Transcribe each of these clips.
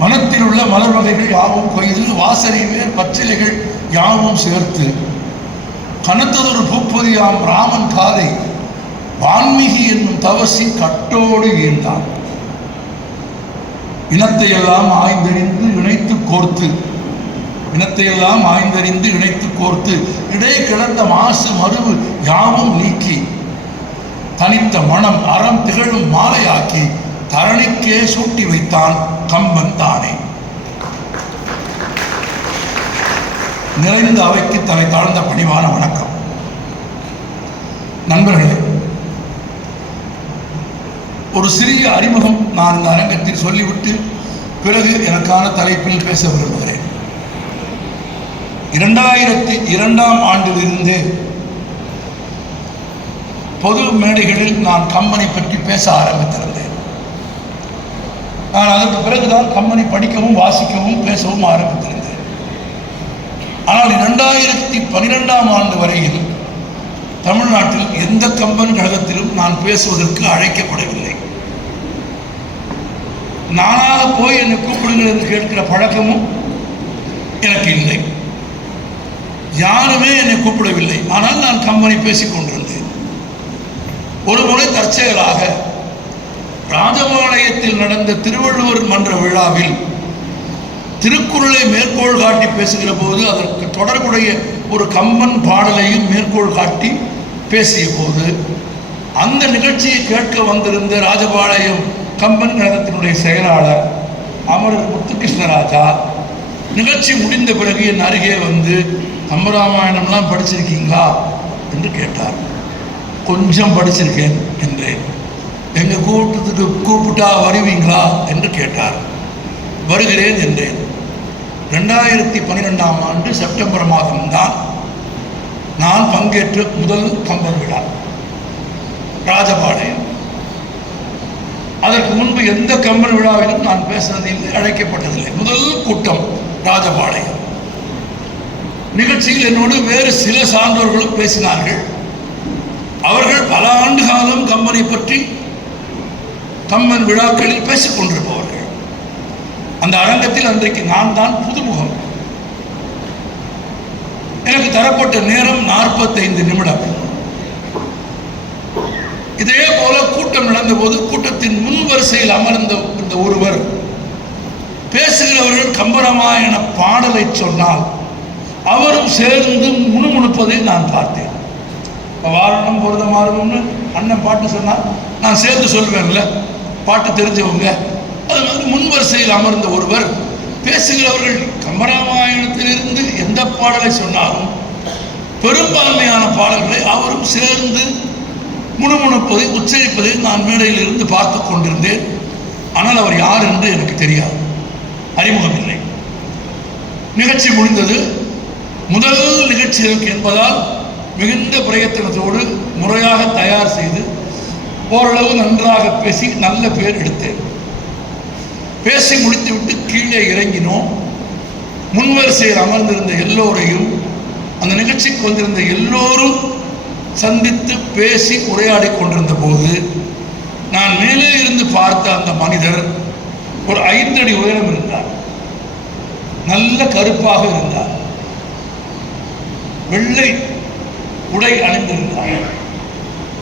வனத்தில் உள்ள மலர் வகைகள் யாவும் கொய்து வாசனை வேர் பச்சிலைகள் யாவும் சேர்த்து கனத்ததொரு பூப்பொதியாம் ராமன் காதை வான்மிகி என்னும் தவசி கட்டோடு ஈர்ந்தான். இனத்தையெல்லாம் ஆய்ந்தறிந்து இணைத்து கோர்த்து இனத்தையெல்லாம் ஆய்ந்தறிந்து இணைத்து கோர்த்து இடையே கிடந்த மாசு மருவு யாவும் நீக்கி தனித்த மனம் அறம் திகழும் மாலையாக்கி தரணிக்கே சூட்டி வைத்தான் கம்பன் தானே. நிறைந்த அவைக்கு தலை தாழ்ந்த பணிவான வணக்கம். நண்பர்களே, ஒரு சிறிய அறிமுகம் நான் இந்த அரங்கத்தில் சொல்லிவிட்டு பிறகு எனக்கான தலைப்பில் பேச விரும்புகிறேன். 2002ஆம் ஆண்டிலிருந்தே பொது மேடைகளில் நான் கம்பனை பற்றி பேச ஆரம்பித்திருந்தேன். நான் அதற்கு பிறகுதான் கம்பனை படிக்கவும் வாசிக்கவும் பேசவும் ஆரம்பித்திருந்தேன். ஆனால் 2012ஆம் ஆண்டு வரையில் தமிழ்நாட்டில் எந்த கம்பன் கழகத்திலும் நான் பேசுவதற்கு அழைக்கப்படவில்லை. நானாக போய் என்னை கூப்பிடுங்கள் என்று கேட்கிற பழக்கமும் எனக்கு இல்லை. யாருமே என்னை கூப்பிடவில்லை. ஆனால் நான் கம்பனை பேசிக் கொண்டிருந்தேன். ஒரு முறை தற்செயலாக ராஜபாளையத்தில் நடந்த திருவள்ளுவர் மன்ற விழாவில் திருக்குறளை மேற்கோள் காட்டி பேசுகிற போது அதற்கு தொடர்புடைய ஒரு கம்பன் பாடலையும் மேற்கோள் காட்டி பேசிய போது அந்த நிகழ்ச்சியை கேட்க வந்திருந்த ராஜபாளையம் கம்பன் கழகத்தினுடைய செயலாளர் அமரர் முத்துகிருஷ்ணராஜா நிகழ்ச்சி முடிந்த பிறகு என் அருகே வந்து கம்பராமாயணம்லாம் படிச்சிருக்கீங்களா என்று கேட்டார். கொஞ்சம் படிச்சிருக்கேன் என்றேன். எங்கள் கூட்டத்துக்கு கூப்பிட்டா வருவீங்களா என்று கேட்டார். வருகிறேன் என்றேன். 2012ஆம் ஆண்டு செப்டம்பர் மாதம்தான் நான் பங்கேற்ற முதல் கம்பன் விழா ராஜபாளையம். அதற்கு முன்பு எந்த கம்பன் விழாவிலும் நான் பேசுனதில்லை, அழைக்கப்பட்டதில்லை. முதல் கூட்டம் ராஜபாளையம். நிகழ்ச்சியில் என்னோடு வேறு சில சான்றோர்களும் பேசினார்கள். அவர்கள் பல ஆண்டு காலம் கம்பனை பற்றி கம்பன் விழாக்களில் பேசிக் கொண்டிருப்பவர்கள். அந்த அரங்கத்தில் அன்றைக்கு நான் தான் புதுமுகம். எனக்கு தரப்பட்ட நேரம் 45 நிமிடம். இதே போல கூட்டம் நடந்த போது கூட்டத்தின் முன் வரிசையில் அமர்ந்த இந்த ஒருவர் பேசுகிறவர்கள் கம்பராமாயண பாடலை சொன்னால் அவரும் சேர்ந்து முணுமுணுப்பதை நான் பார்த்தேன். வாரணம் பொருத மாறணும்னு அண்ணன் பாட்டு சொன்னால் நான் சேர்ந்து சொல்வேன்ல, பாட்டு தெரிஞ்சவங்க. அது மாதிரி முன் வரிசையில் அமர்ந்த ஒருவர் பேசுகிறவர்கள் கம்பராமாயணத்திலிருந்து எந்த பாடலை சொன்னாலும் பெரும்பான்மையான பாடல்களை அவரும் சேர்ந்து முணுமுணுப்பதை உச்சரிப்பதை நான் மேடையில் இருந்து பார்த்து கொண்டிருந்தேன். ஆனால் அவர் யார் என்று எனக்கு தெரியாது, அறிமுகம் இல்லை. நிகழ்ச்சி முடிந்தது. முதல் நிகழ்ச்சிகளுக்கு என்பதால் மிகுந்த பிரயத்தனத்தோடு முறையாக தயார் செய்து ஓரளவு நன்றாக பேசி நல்ல பேர் எடுத்தேன். பேசி முடித்துவிட்டு கீழே இறங்கினோம். முன்வரிசையில் அமர்ந்திருந்த எல்லோரையும், அந்த நிகழ்ச்சிக்கு வந்திருந்த எல்லோரும் சந்தித்து பேசி உரையாடி கொண்டிருந்த போது நான் மேலே இருந்து பார்த்த அந்த மனிதர் ஒரு 5 அடி உயரம் இருந்தார். நல்ல கருப்பாக இருந்தார். வெள்ளை உடை அணிந்திருந்தார்.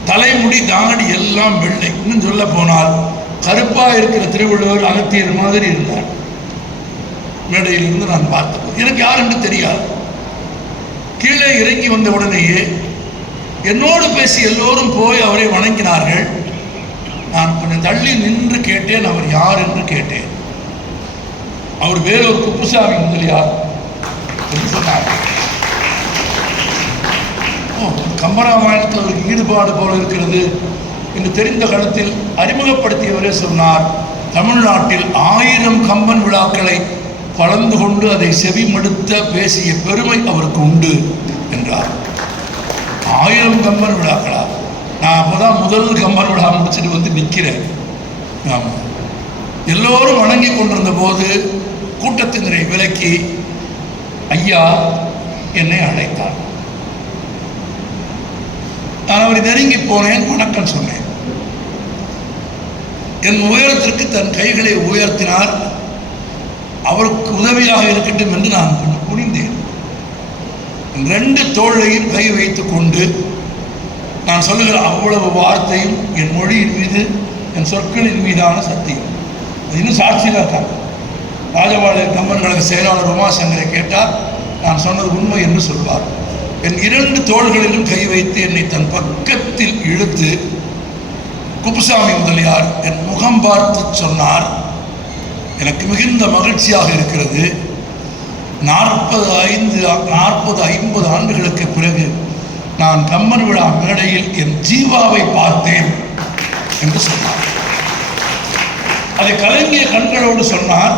தலைமுடி தாடி எல்லாம் வெள்ளை. இன்னும் சொல்ல போனால் கருப்பாக இருக்கிற திருவள்ளுவர் அகத்தியர் மாதிரி இருந்தார். மேடையில் இருந்து நான் பார்த்தபோது எனக்கு யார் என்று தெரியாது. கீழே இறங்கி வந்த உடனேயே என்னோடு பேசி எல்லோரும் போய் அவரை வணங்கினார்கள். நான் கொஞ்சம் தள்ளி நின்று கேட்டேன், அவர் யார் என்று கேட்டேன். அவர் வேறொரு குப்புசாமி முதலியார் என்று சொன்னார். கம்பராமாயணத்தில் அவருக்கு ஈடுபாடு போல இருக்கிறது என்று தெரிந்த காலத்தில் அறிமுகப்படுத்தியவரே சொன்னார், தமிழ்நாட்டில் 1000 கம்பன் விழாக்களை கலந்து கொண்டு அதை செவிமடுத்த பேசிய பெருமை அவருக்கு உண்டு என்றார். 1000 கம்பன் விழாக்களா? நான் அப்போதான் முதல் கம்பன் விழா முடிச்சுட்டு வந்து நிற்கிறேன். ஆமாம், எல்லோரும் வணங்கி கொண்டிருந்த போது கூட்டத்தினரை விலக்கி ஐயா என்னை அழைத்தார். நான் அவரை நெருங்கி போனேன், வணக்கம் சொன்னேன். என் உயரத்திற்கு தன் கைகளை உயர்த்தினார். அவருக்கு உதவியாக இருக்கட்டும் என்று நான் கொஞ்சம் குனிந்தேன். 2 தோளையும் கை வைத்துக் கொண்டு நான் சொல்லுகிற அவ்வளவு வார்த்தையும் என் மொழியின் மீது, என் சொற்களின் மீதான சத்தியம். இன்னும் சாட்சியாக இருக்காங்க. ராஜபாளையம் கம்பன் கழக செயலாளர் உமாசங்கரை கேட்டால் நான் சொன்னது உண்மை என்று சொல்வார். என் 2 தோள்களிலும் கை வைத்து என்னை தன் பக்கத்தில் இழுத்து குப்புசாமி முதலியார் என் முகம் பார்த்து சொன்னார், எனக்கு மிகுந்த மகிழ்ச்சியாக இருக்கிறது. 40-50 ஆண்டுகளுக்கு பிறகு நான் கம்பன் விழா மேடையில் என் ஜீவாவை பார்த்தேன் என்று சொன்னார். அதை கலங்கிய கண்களோடு சொன்னார்,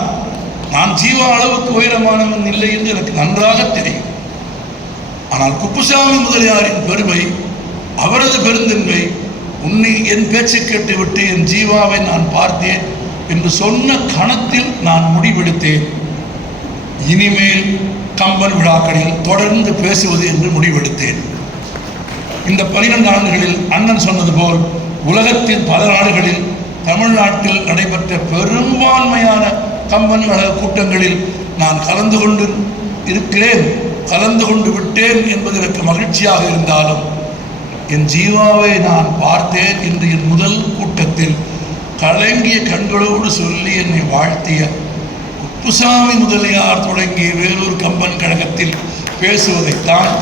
நான் ஜீவா அளவுக்கு உயரமானவன் இல்லை என்று எனக்கு நன்றாக தெரியும். ஆனால் குப்புசாமி முதலியாரின் பெருமை, அவரது பெருந்தன்மை, உன்னை என் பேச்சை கேட்டுவிட்டு என் ஜீவாவை நான் பார்த்தேன் என்று சொன்ன கணத்தில் நான் முடிவெடுத்தேன், இனிமேல் கம்பன் விழாக்களில் தொடர்ந்து பேசுவது என்று முடிவெடுத்தேன். இந்த 12 ஆண்டுகளில் அண்ணன் சொன்னது போல் உலகத்தின் பல நாடுகளில் தமிழ்நாட்டில் நடைபெற்ற பெரும்பான்மையான கம்பன் கழக கூட்டங்களில் நான் கலந்து கொண்டு இருக்கிறேன், கலந்து கொண்டு விட்டேன் என்பது எனக்கு மகிழ்ச்சியாக இருந்தாலும், என் ஜீவாவை நான் பார்த்தேன் என்று என் முதல் கூட்டத்தில் கலங்கிய கண்களோடு சொல்லி என்னை வாழ்த்திய குப்புசாமி முதலியார் தொடங்கிய வேலூர் கம்பன் கழகத்தில் பேசுவதைத்தான்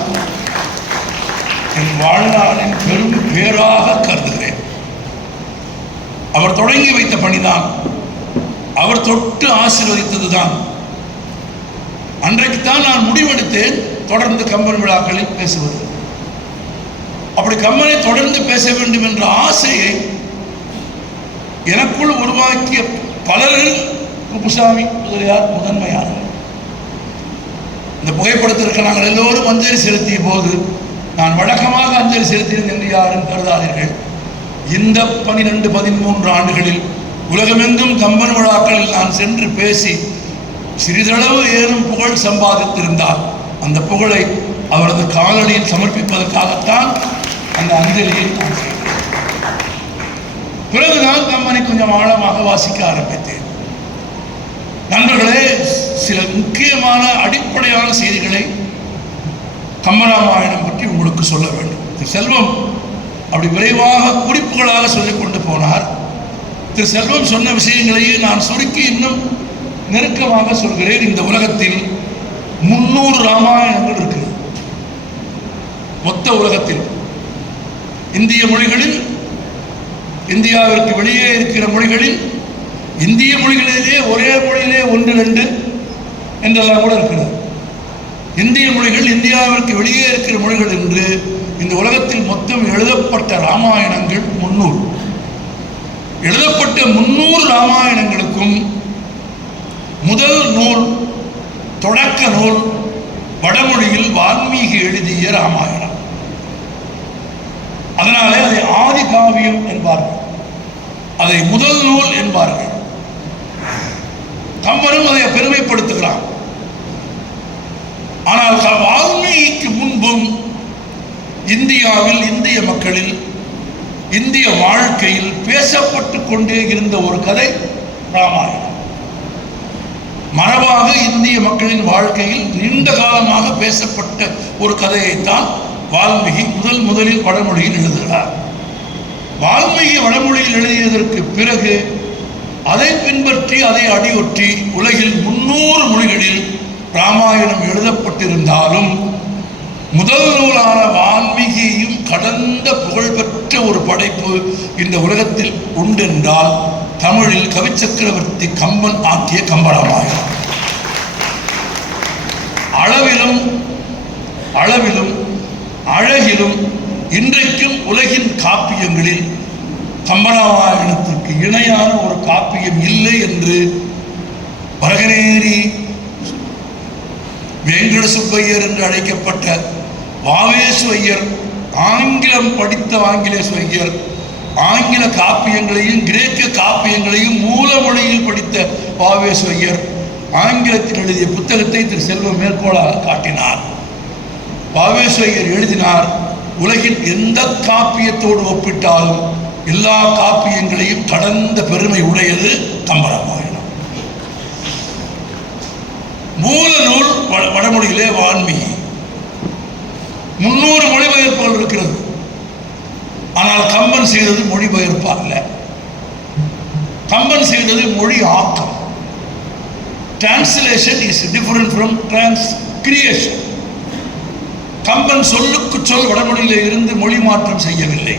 என் வாழ்நாளின் பெரும் பேராக கருதுகிறேன். அவர் தொடங்கி வைத்த பணிதான், அவர் தொட்டு ஆசீர்வதித்ததுதான். அன்றைக்குத்தான் நான் முடிவெடுத்தேன் தொடர்ந்து கம்பன் விழாக்களில் பேசுவது. அப்படி கம்பனை தொடர்ந்து பேச வேண்டும் என்ற ஆசையை எனக்குள் உருவாக்கிய பலர்கள் குப்புசாமி முதலியார் முதன்மையானவர். இந்த புகைப்படத்திற்கு நாங்கள் எல்லோரும் அஞ்சலி செலுத்திய போது நான் வழக்கமாக அஞ்சலி செலுத்தினேன் என்று யாரும் கருதாதீர்கள். இந்த 12-13 ஆண்டுகளில் உலகமெங்கும் கம்பன் விழாக்களில் நான் சென்று பேசி சிறிதளவு ஏனும் புகழ் சம்பாதித்திருந்தால் அந்த புகழை அவரது காலடியில் சமர்ப்பிப்பதற்காகத்தான் அந்த அஞ்சலியை நான் செய்தேன். பிறகுதான் கம்பனை கொஞ்சம் ஆழமாக வாசிக்க ஆரம்பித்தேன். நண்பர்களே, சில முக்கியமான அடிப்படையான செய்திகளை கம்பராமாயணம் பற்றி உங்களுக்கு சொல்ல வேண்டும். திரு செல்வம் அப்படி விரைவாக குறிப்புகளாக சொல்லிக் கொண்டு போனார். திரு செல்வம் சொன்ன விஷயங்களையே நான் சுருக்கி இன்னும் நெருக்கமாக சொல்கிறேன். இந்த உலகத்தில் 300 ராமாயணங்கள் இருக்கு. மொத்த உலகத்தில் இந்திய மொழிகளில், இந்தியாவிற்கு வெளியே இருக்கிற மொழிகளில், இந்திய மொழிகளிலே ஒரே மொழியிலே 1-2 என்றெல்லாம் கூட இருக்கிறது. இந்திய மொழிகள், இந்தியாவிற்கு வெளியே இருக்கிற மொழிகள் என்று இந்த உலகத்தில் மொத்தம் எழுதப்பட்ட ராமாயணங்கள் 300. எழுதப்பட்ட 300 ராமாயணங்களுக்கும் முதல் நூல், தொடக்க நூல் வடமொழியில் வால்மீகி எழுதிய ராமாயணம். அதனாலே அதை ஆதி காவியம் என்பார்கள், அதை முதல் நூல் என்பார்கள். கம்பனும் அதை பெருமைப்படுத்துகிறான். ஆனால் வால்மீகிக்கு முன்பும் இந்தியாவில், இந்திய மக்களில், இந்திய வாழ்க்கையில் பேசப்பட்டு கொண்டே இருந்த ஒரு கதை ராமாயணம். மரபாக இந்திய மக்களின் வாழ்க்கையில் நீண்ட காலமாக பேசப்பட்ட ஒரு கதையைத்தான் வால்மீகி முதலில் வடமொழியில் எழுதுகிறார். வால்மீகி வடமொழியில் எழுதியதற்கு பிறகு அதை பின்பற்றி, அதை அடியொற்றி உலகில் 300 மொழிகளில் ராமாயணம் எழுதப்பட்டிருந்தாலும் முதல் நூலான வால்மீகியையும் கடந்த புகழ்பெற்ற ஒரு படைப்பு இந்த உலகத்தில் உண்டென்றால் தமிழில் கவிச்சக்கரவர்த்தி கம்பன் ஆக்கிய கம்பராமாயணம். அளவிலும் அழகிலும் இன்றைக்கும் உலகின் காப்பியங்களில் கம்பராமாயணத்திற்கு இணையான ஒரு காப்பியம் இல்லை என்று வரகநேரி வெங்கட சுப்பையர் என்று அழைக்கப்பட்ட வாவேசு ஐயர், ஆங்கிலம் படித்த ஆங்கிலேசு ஐயர், ஆங்கில காப்பியங்களையும் கிரேக்க காப்பியங்களையும் மூல மொழியில் படித்த வாவேசு ஐயர் ஆங்கிலத்தில் எழுதிய புத்தகத்தை திரு செல்வம் மேற்கோளாக காட்டினார். வாவேசு ஐயர் எழுதினார், உலகின் எந்த காப்பியத்தோடு ஒப்பிட்டாலும் எல்லா காப்பியங்களையும் கடந்த பெருமை உடையது கம்பராமாயணம். மூல நூல் வடமொழியிலே வான்மீகி. 300 மொழிபெயர்ப்புகள் இருக்கிறது. ஆனால் கம்பன் செய்தது மொழிபெயர்ப்பு அல்ல. கம்பன் செய்தது மொழி ஆக்கம். Translation is different from transcreation. Kamban சொல்லுக்கு சொல் வடமொழியிலே இருந்து மொழி மாற்றம் செய்யவில்லை.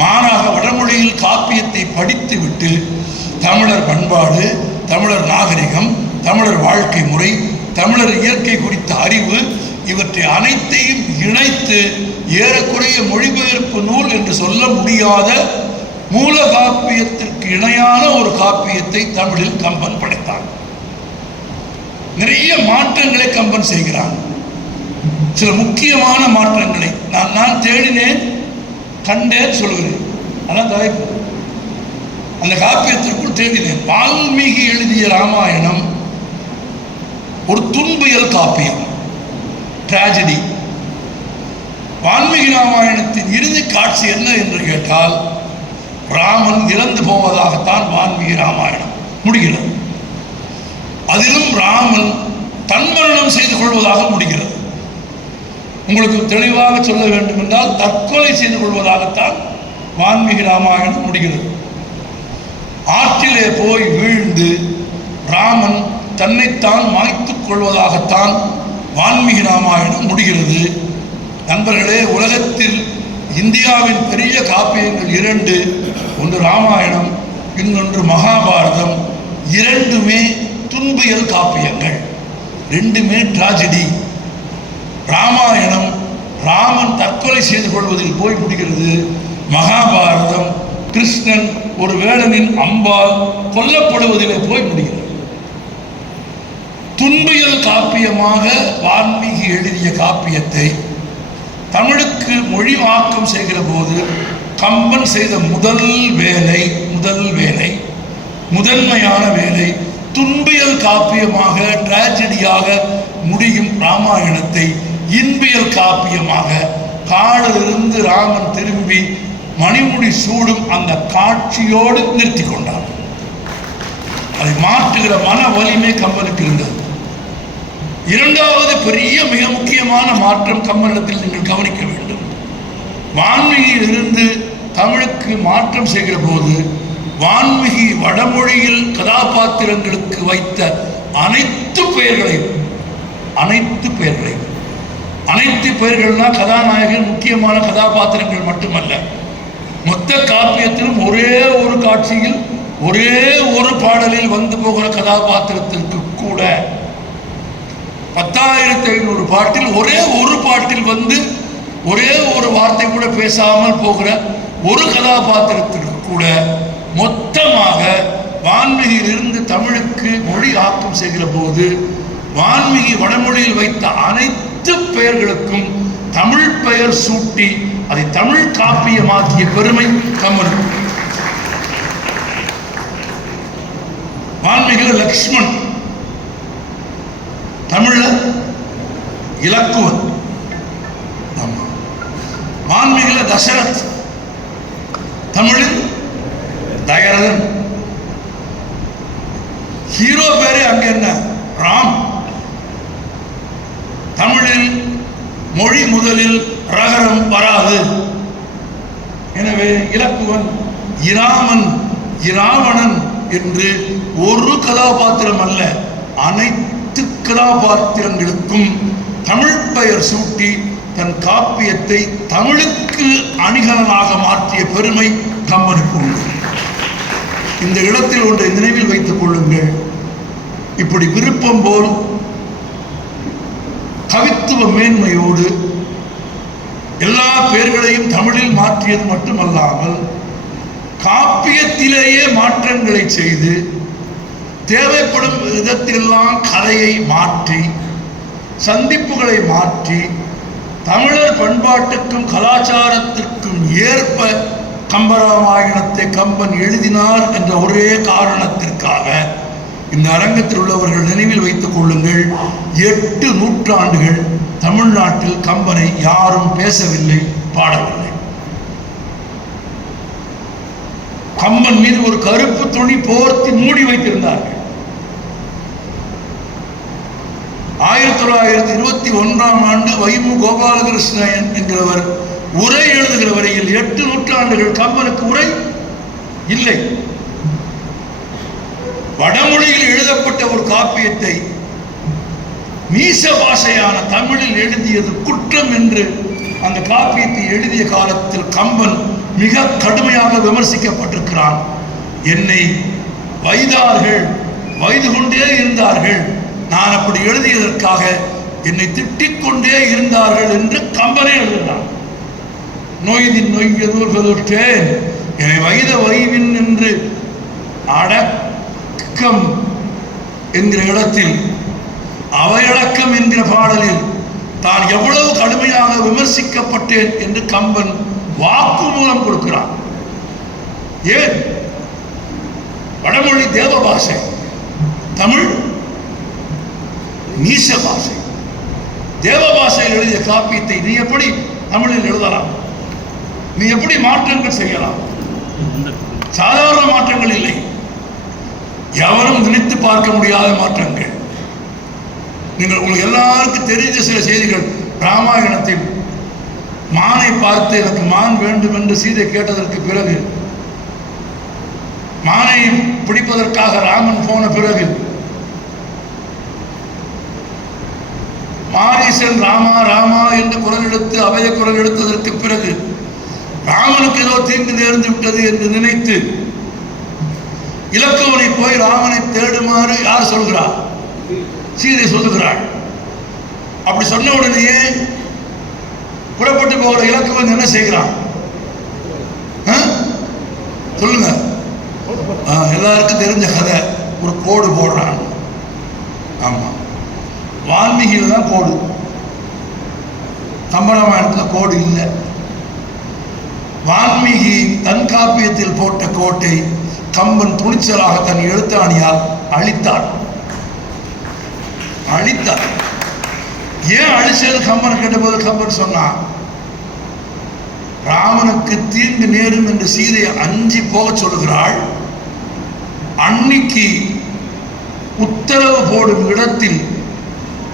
மாறாக வடமொழியில் காப்பியத்தை படித்துவிட்டு தமிழர் பண்பாடு, தமிழர் நாகரிகம், தமிழர் வாழ்க்கை முறை, தமிழர் இயற்கை குறித்த அறிவு இவற்றை அனைத்தையும் இணைத்து ஏறக்குறைய மொழிபெயர்ப்பு நூல் என்று சொல்ல முடியாத மூல காப்பியத்திற்கு இணையான ஒரு காப்பியத்தை தமிழில் கம்பன் படைத்தான். நிறைய மாற்றங்களை கம்பன் செய்கிறான். சில முக்கியமான மாற்றங்களை நான் தேடினேன், கண்டேன் சொல்கிறேன். அதான் தலைப்பு. அந்த காப்பியத்திற்குள் தேடினேன். வால்மீகி எழுதிய ராமாயணம் ஒரு துன்பியல் காப்பியம், டிராஜடி. வால்மீகி ராமாயணத்தின் இறுதி காட்சி என்ன என்று கேட்டால், ராமன் இறந்து போவதாகத்தான் வால்மீகி ராமாயணம் முடிகிறது. அதிலும் ராமன் தன்மரணம் செய்து கொள்வதாக முடிகிறது. உங்களுக்கு தெளிவாக சொல்ல வேண்டும் என்றால் தற்கொலை செய்து கொள்வதாகத்தான் வால்மீகி ராமாயணம் முடிகிறது. ஆற்றிலே போய் வீழ்ந்து ராமன் தன்னைத்தான் மாய்த்துக் கொள்வதாகத்தான் வால்மீகி ராமாயணம் முடிகிறது. நண்பர்களே, உலகத்தில் இந்தியாவின் பெரிய காப்பியங்கள் 2, ஒன்று ராமாயணம், இன்னொன்று மகாபாரதம். 2மே துன்பியல் காப்பியங்கள், 2மே டிராஜடி. ராமாயணம் ராமன் தற்கொலை செய்து கொள்வதில் போய் முடிகிறது. மகாபாரதம் கிருஷ்ணன் ஒரு வேடனின் அம்பால் கொல்லப்படுவதிலே போய் முடிகிறது. துன்பியல் காப்பியமாக வால்மீகி எழுதிய காப்பியத்தை தமிழுக்கு மொழிமாக்கம் செய்கிற போது கம்பன் செய்த முதன்மையான வேலை துன்பியல் காப்பியமாக, டிராஜடியாக முடியும் ராமாயணத்தை இன்பியல் காப்பியமாக, காலிலிருந்து ராமன் திரும்பி மணிமுடி சூடும் அந்த காட்சியோடு நிறுத்தி கொண்டார். அதை மாற்றுகிற மன வலிமை கம்பனுக்கு இருந்தது. 2வது பெரிய மிக முக்கியமான மாற்றம் கம்பனிடத்தில் நீங்கள் கவனிக்க வேண்டும். வான்மீகியிலிருந்து தமிழுக்கு மாற்றம் செய்கிற போது வான்மீகி வடமொழியில் கதாபாத்திரங்களுக்கு வைத்த அனைத்து பெயர்கள்னா கதாநாயகன் முக்கியமான கதாபாத்திரங்கள் மட்டுமல்ல, மொத்த காப்பியத்திலும் ஒரே ஒரு காட்சியில் ஒரே ஒரு பாடலில் வந்து போகிற கதாபாத்திரத்திற்கு கூட 10,500 பாட்டில் ஒரே ஒரு பாட்டில் வந்து ஒரே ஒரு வார்த்தை கூட பேசாமல் போகிற ஒரு கதாபாத்திரத்திற்கு கூட மொத்தமாக வான்மீகியிலிருந்து தமிழுக்கு மொழி ஆக்கம் செய்கிற போது வான்மீகி வடமொழியில் வைத்த அனைத்து பெயர்களுக்கும் தமிழ் பெயர் சூட்டி அதை தமிழ் காப்பியமாக்கிய பெருமை கம்பனுக்கு. வான்மீகில லக்ஷ்மண், தமிழ்ல இலக்குவன். வான்மீகில தசரத், தமிழில் தயரதன். ஹீரோ பேரே அங்க என்ன? ராம். தமிழில் மொழி முதலில் ரகரம் வராது. எனவே இலக்குவன் இராமன், இராவணன் என்று ஒரு கதாபாத்திரம் அல்ல, அனைத்து கதாபாத்திரங்களுக்கும் தமிழ் பெயர் சூட்டி தன் காப்பியத்தை தமிழுக்கு அணிகலனாக மாற்றிய பெருமை கம்பனுக்கு உண்டு. இந்த இடத்தில் ஒன்றை நினைவில் வைத்துக் கொள்ளுங்கள். இப்படி விருப்பம் போல் கவித்துவ மேன்மையோடு எல்லா பெயர்களையும் தமிழில் மாற்றியது மட்டுமல்லாமல் காப்பியத்திலேயே மாற்றங்களை செய்து தேவைப்படும் விதத்திலெல்லாம் கதையை மாற்றி சந்திப்புகளை மாற்றி தமிழர் பண்பாட்டுக்கும் கலாச்சாரத்திற்கும் ஏற்ப கம்பராமாயணத்தை கம்பன் எழுதினார் என்ற ஒரே காரணத்திற்காக இந்த அரங்கத்தில் உள்ளவர்கள் நினைவில் வைத்துக் கொள்ளுங்கள். 8 நூற்றாண்டுகள் தமிழ்நாட்டில் கம்பனை யாரும் பேசவில்லை, பாடவில்லை. கம்பன் மீது ஒரு கருப்பு துணி போர்த்தி மூடி வைத்திருந்தார்கள். 1921 வைமு கோபாலகிருஷ்ணன் என்கிறவர் உரை எழுதுகிற வரையில் 8 நூற்றாண்டுகள் கம்பனுக்கு உரை இல்லை. வடமொழியில் எழுதப்பட்ட ஒரு காப்பியத்தை மீச பாஷையான தமிழில் எழுதியது குற்றம் என்று அந்த காப்பியத்தை எழுதிய காலத்தில் கம்பன் மிக கடுமையாக விமர்சிக்கப்பட்டிருக்கிறான். என்னை வைதார்கள், வைது கொண்டே இருந்தார்கள், நான் அப்படி எழுதியதற்காக என்னை திட்டிக் கொண்டே இருந்தார்கள் என்று கம்பனே எழுதினான். நொய்தின் நொய்யதூர்களேன் என்னை வைத வைவின் என்று அடக்கம் என்கிற இடத்தில் அவையடக்கம் என்கிற பாடலில் தான் எவ்வளவு கடுமையாக விமர்சிக்கப்பட்டேன் என்று கம்பன் வாக்குமூலம் கொடுக்கிறான். ஏன்? வடமொழி தேவ பாஷை, தமிழ் நீச பாஷை. தேவ பாஷையில் எழுதிய காப்பியத்தை நீ எப்படி தமிழில் எழுதலாம்? நீ எப்படி மாற்றங்கள் செய்யலாம்? சாதாரண மாற்றங்கள் இல்லை, எவரும் நினைத்து பார்க்க முடியாத மாற்றங்கள். நீங்கள் உங்களுக்கு எல்லாருக்கும் தெரிந்த சில செய்திகள். ராமாயணத்தில் மானை பார்த்து எனக்கு மான் வேண்டும் என்று சீதை கேட்டதற்கு பிறகு, மானை பிடிப்பதற்காக ராமன் போன பிறகு மாரீசன் ராமா ராமா என்று குரல் எடுத்து அபய குரல் எடுத்ததற்கு பிறகு ராமனுக்கு ஏதோ தீங்கு நேர்ந்து விட்டது என்று நினைத்து இலக்குவனை போய் ராமனை தேடுமாறு யார் சொல்கிறார்? சீதை சொல்லுகிறாள். அப்படி சொன்ன உடனேயே புறப்பட்டு போகிற இலக்குவன் என்ன செய்கிறான்? சொல்லுங்க. எல்லாருக்கும் தெரிஞ்ச கதை, ஒரு கோடு போடுறான். ஆமா, வால்மீகியில் தான் கோடு, கம்பராமாயணத்தில் கோடு இல்லை. வால்மீகி தன் காப்பியத்தில் போட்ட கோட்டை கம்பன் துணிச்சலாக தன் எழுத்தாணியால் அழித்தார். ஏன் அழிச்சது கம்பன் கேட்டபோது கம்பன் சொன்னான், ராமனுக்கு தீங்கு நேரும் என்று சீதையை அஞ்சி போக சொல்லுகிறாள். அன்னைக்கு உத்தரவு போடும் இடத்தில்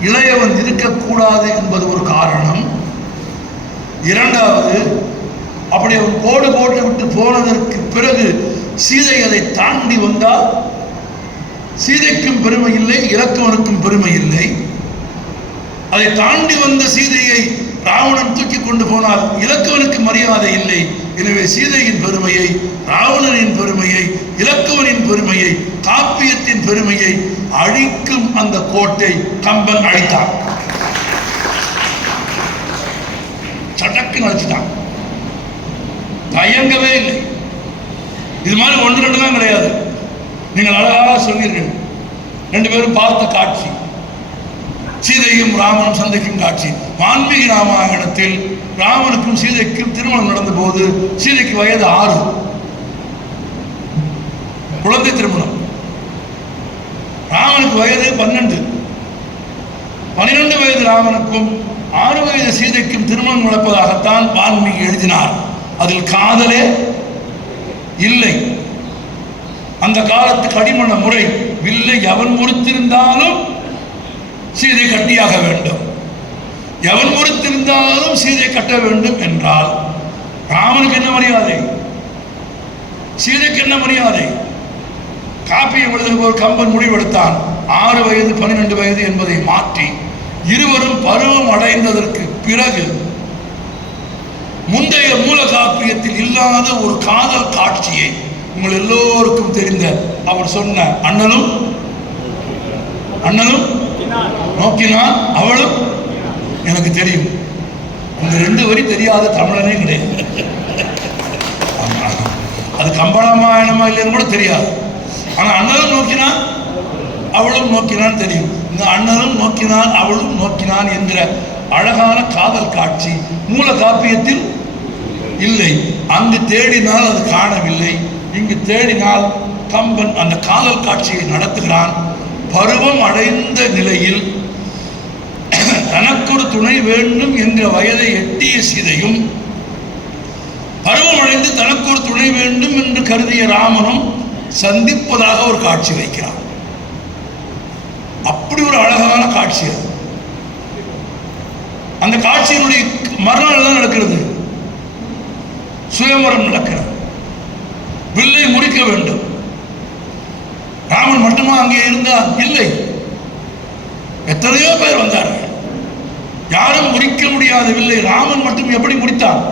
இளையவன் இருக்கக்கூடாது என்பது ஒரு காரணம். இரண்டாவது, அப்படி அவன் கோடு போட்டு விட்டு போனதற்கு பிறகு சீதை அதை தாண்டி வந்தால் சீதைக்கும் பெருமை இல்லை, இலக்குவனுக்கும் பெருமை இல்லை. அதை தாண்டி வந்த சீதையை ராவணன் தூக்கி கொண்டு போனால் இலக்குவனுக்கு மரியாதை இல்லை. எனவே சீதையின் பெருமையை, ராவணனின் பெருமையை, இலக்குவனின் பெருமையை, காப்பியத்தின் பெருமையை அழிக்கும் அந்த கோட்டை கம்பன் அழித்தான். சட்டக்கு அழிச்சிட்டான், தயங்கவே இல்லை. இது மாதிரி 1-2 தான் கிடையாது. நீங்கள் அழகாக சொன்னீர்கள். 2 பேரும் பார்த்த காட்சி, சீதையும் ராமனும் சந்திக்கும் காட்சி. வால்மீகி ராமாயணத்தில் ராமனுக்கும் சீதைக்கும் திருமணம் நடந்த போது சீதைக்கு வயது 6, குழந்தை திருமணம். ராமனுக்கு வயது 12. 12 வயது ராமனுக்கும் 6 வயது சீதைக்கும் திருமணம் நடப்பதாகத்தான் வால்மீகி எழுதினார். அதில் காதலே இல்லை. அந்த காலத்து கடிமண முறை, வில்லை எவன் முறித்திருந்தாலும் சீதை கட்டியாக வேண்டும், எவன் முறித்திருந்தாலும் சீதை கட்ட வேண்டும் என்றால் ராமனுக்கு என்ன மரியாதை, சீதைக்கு என்ன மரியாதை? காப்பியம் எழுதும்போது கம்பன் முடிவெடுத்தான், 6 வயது 12 வயது என்பதை மாற்றி இருவரும் பருவம் அடைந்ததற்கு பிறகு முந்தைய மூல காப்பியத்தில் இல்லாத ஒரு காதல் காட்சியை உங்கள் எல்லோருக்கும் தெரிந்த அவர் சொன்ன அண்ணனும் நோக்கினான் அவளும் எனக்கு தெரியும். இந்த 2 வரி தெரியாத தமிழனே கிடையாது. அது கம்பராமாயணமா இல்லைன்னு கூட தெரியாது. ஆனா அண்ணனும் நோக்கினான் அவளும் நோக்கினான் தெரியும். இந்த அண்ணனும் நோக்கினான் அவளும் நோக்கினான் என்கிற அழகான காதல் காட்சி மூல காப்பியத்தில் இல்லை. அங்கு தேடினால் அது காணவில்லை, இங்கு தேடினால் கம்பன் அந்த காதல் காட்சியை நடத்துகிறான். பருவம் அடைந்த நிலையில் தனக்கு ஒரு துணை வேண்டும் என்ற வயதை எட்டிய சீதையும், பருவம் அடைந்து தனக்கு ஒரு துணை வேண்டும் என்று கருதிய ராமனும் சந்திப்பதாக ஒரு காட்சி வைக்கிறான். அப்படி ஒரு அழகான காட்சி அது. அந்த காட்சியினுடைய மறுநாள் தான் நடக்கிறது, சுயம்பரம் நடக்கிறது. வில்லை முறிக்க வேண்டும். ராமன் மட்டுமா அங்கே இருந்தார்? இல்லை, எத்தனையோ பேர் வந்தார்கள். யாரும் முறிக்க முடியாத வில்லை ராமன் மட்டும் எப்படி முடித்தார்?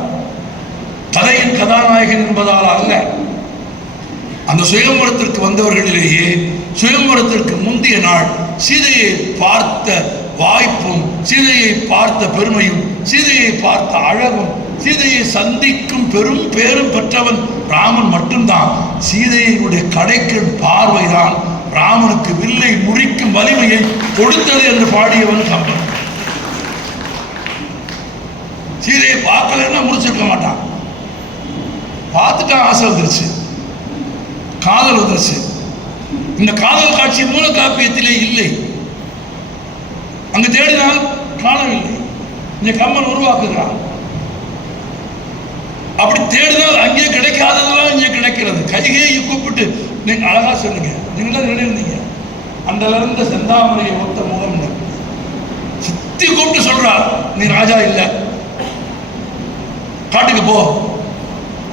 கதையின் கதாநாயகன் என்பதால் அல்ல. அந்த சுயம்பரத்திற்கு வந்தவர்களிலேயே சுயம்பரத்திற்கு முந்தைய நாள் சீதையை பார்த்த வாய்ப்பும், சீதையை பார்த்த பெருமையும், சீதையை பார்த்த அழகும், சீதையை சந்திக்கும் பெரும் பேரும் பெற்றவன் ராமன் மட்டும்தான். சீதையினுடைய கடைக்கண் பார்வைதான் ராமனுக்கு வில்லை முறிக்கும் வலிமையை கொடுத்தது என்று பாடியவன் கம்பன். சீதையை பார்க்கலன்னா முடிச்சிருக்க மாட்டான். பார்த்துட்டான், ஆசை வந்துருச்சு, காதல் வந்துருச்சு. இந்த காதல் காட்சி மூல காப்பியத்திலே இல்லை. அங்கு தேடினால் காணவில்லை. இங்க கம்பன் உருவாக்குகிறான். அப்படி தேடினால் அங்கே கிடைக்காததெல்லாம் இங்கே கிடைக்கிறது. கைகையை கூப்பிட்டு, நீங்க அழகா சொன்னீங்க, நீங்களாம் நினைந்தீங்க, அந்த இருந்த செந்தாமரையை ஒத்த முகம் சுத்தி கூப்பிட்டு சொல்றார், நீ ராஜா இல்ல, காட்டுக்கு போ.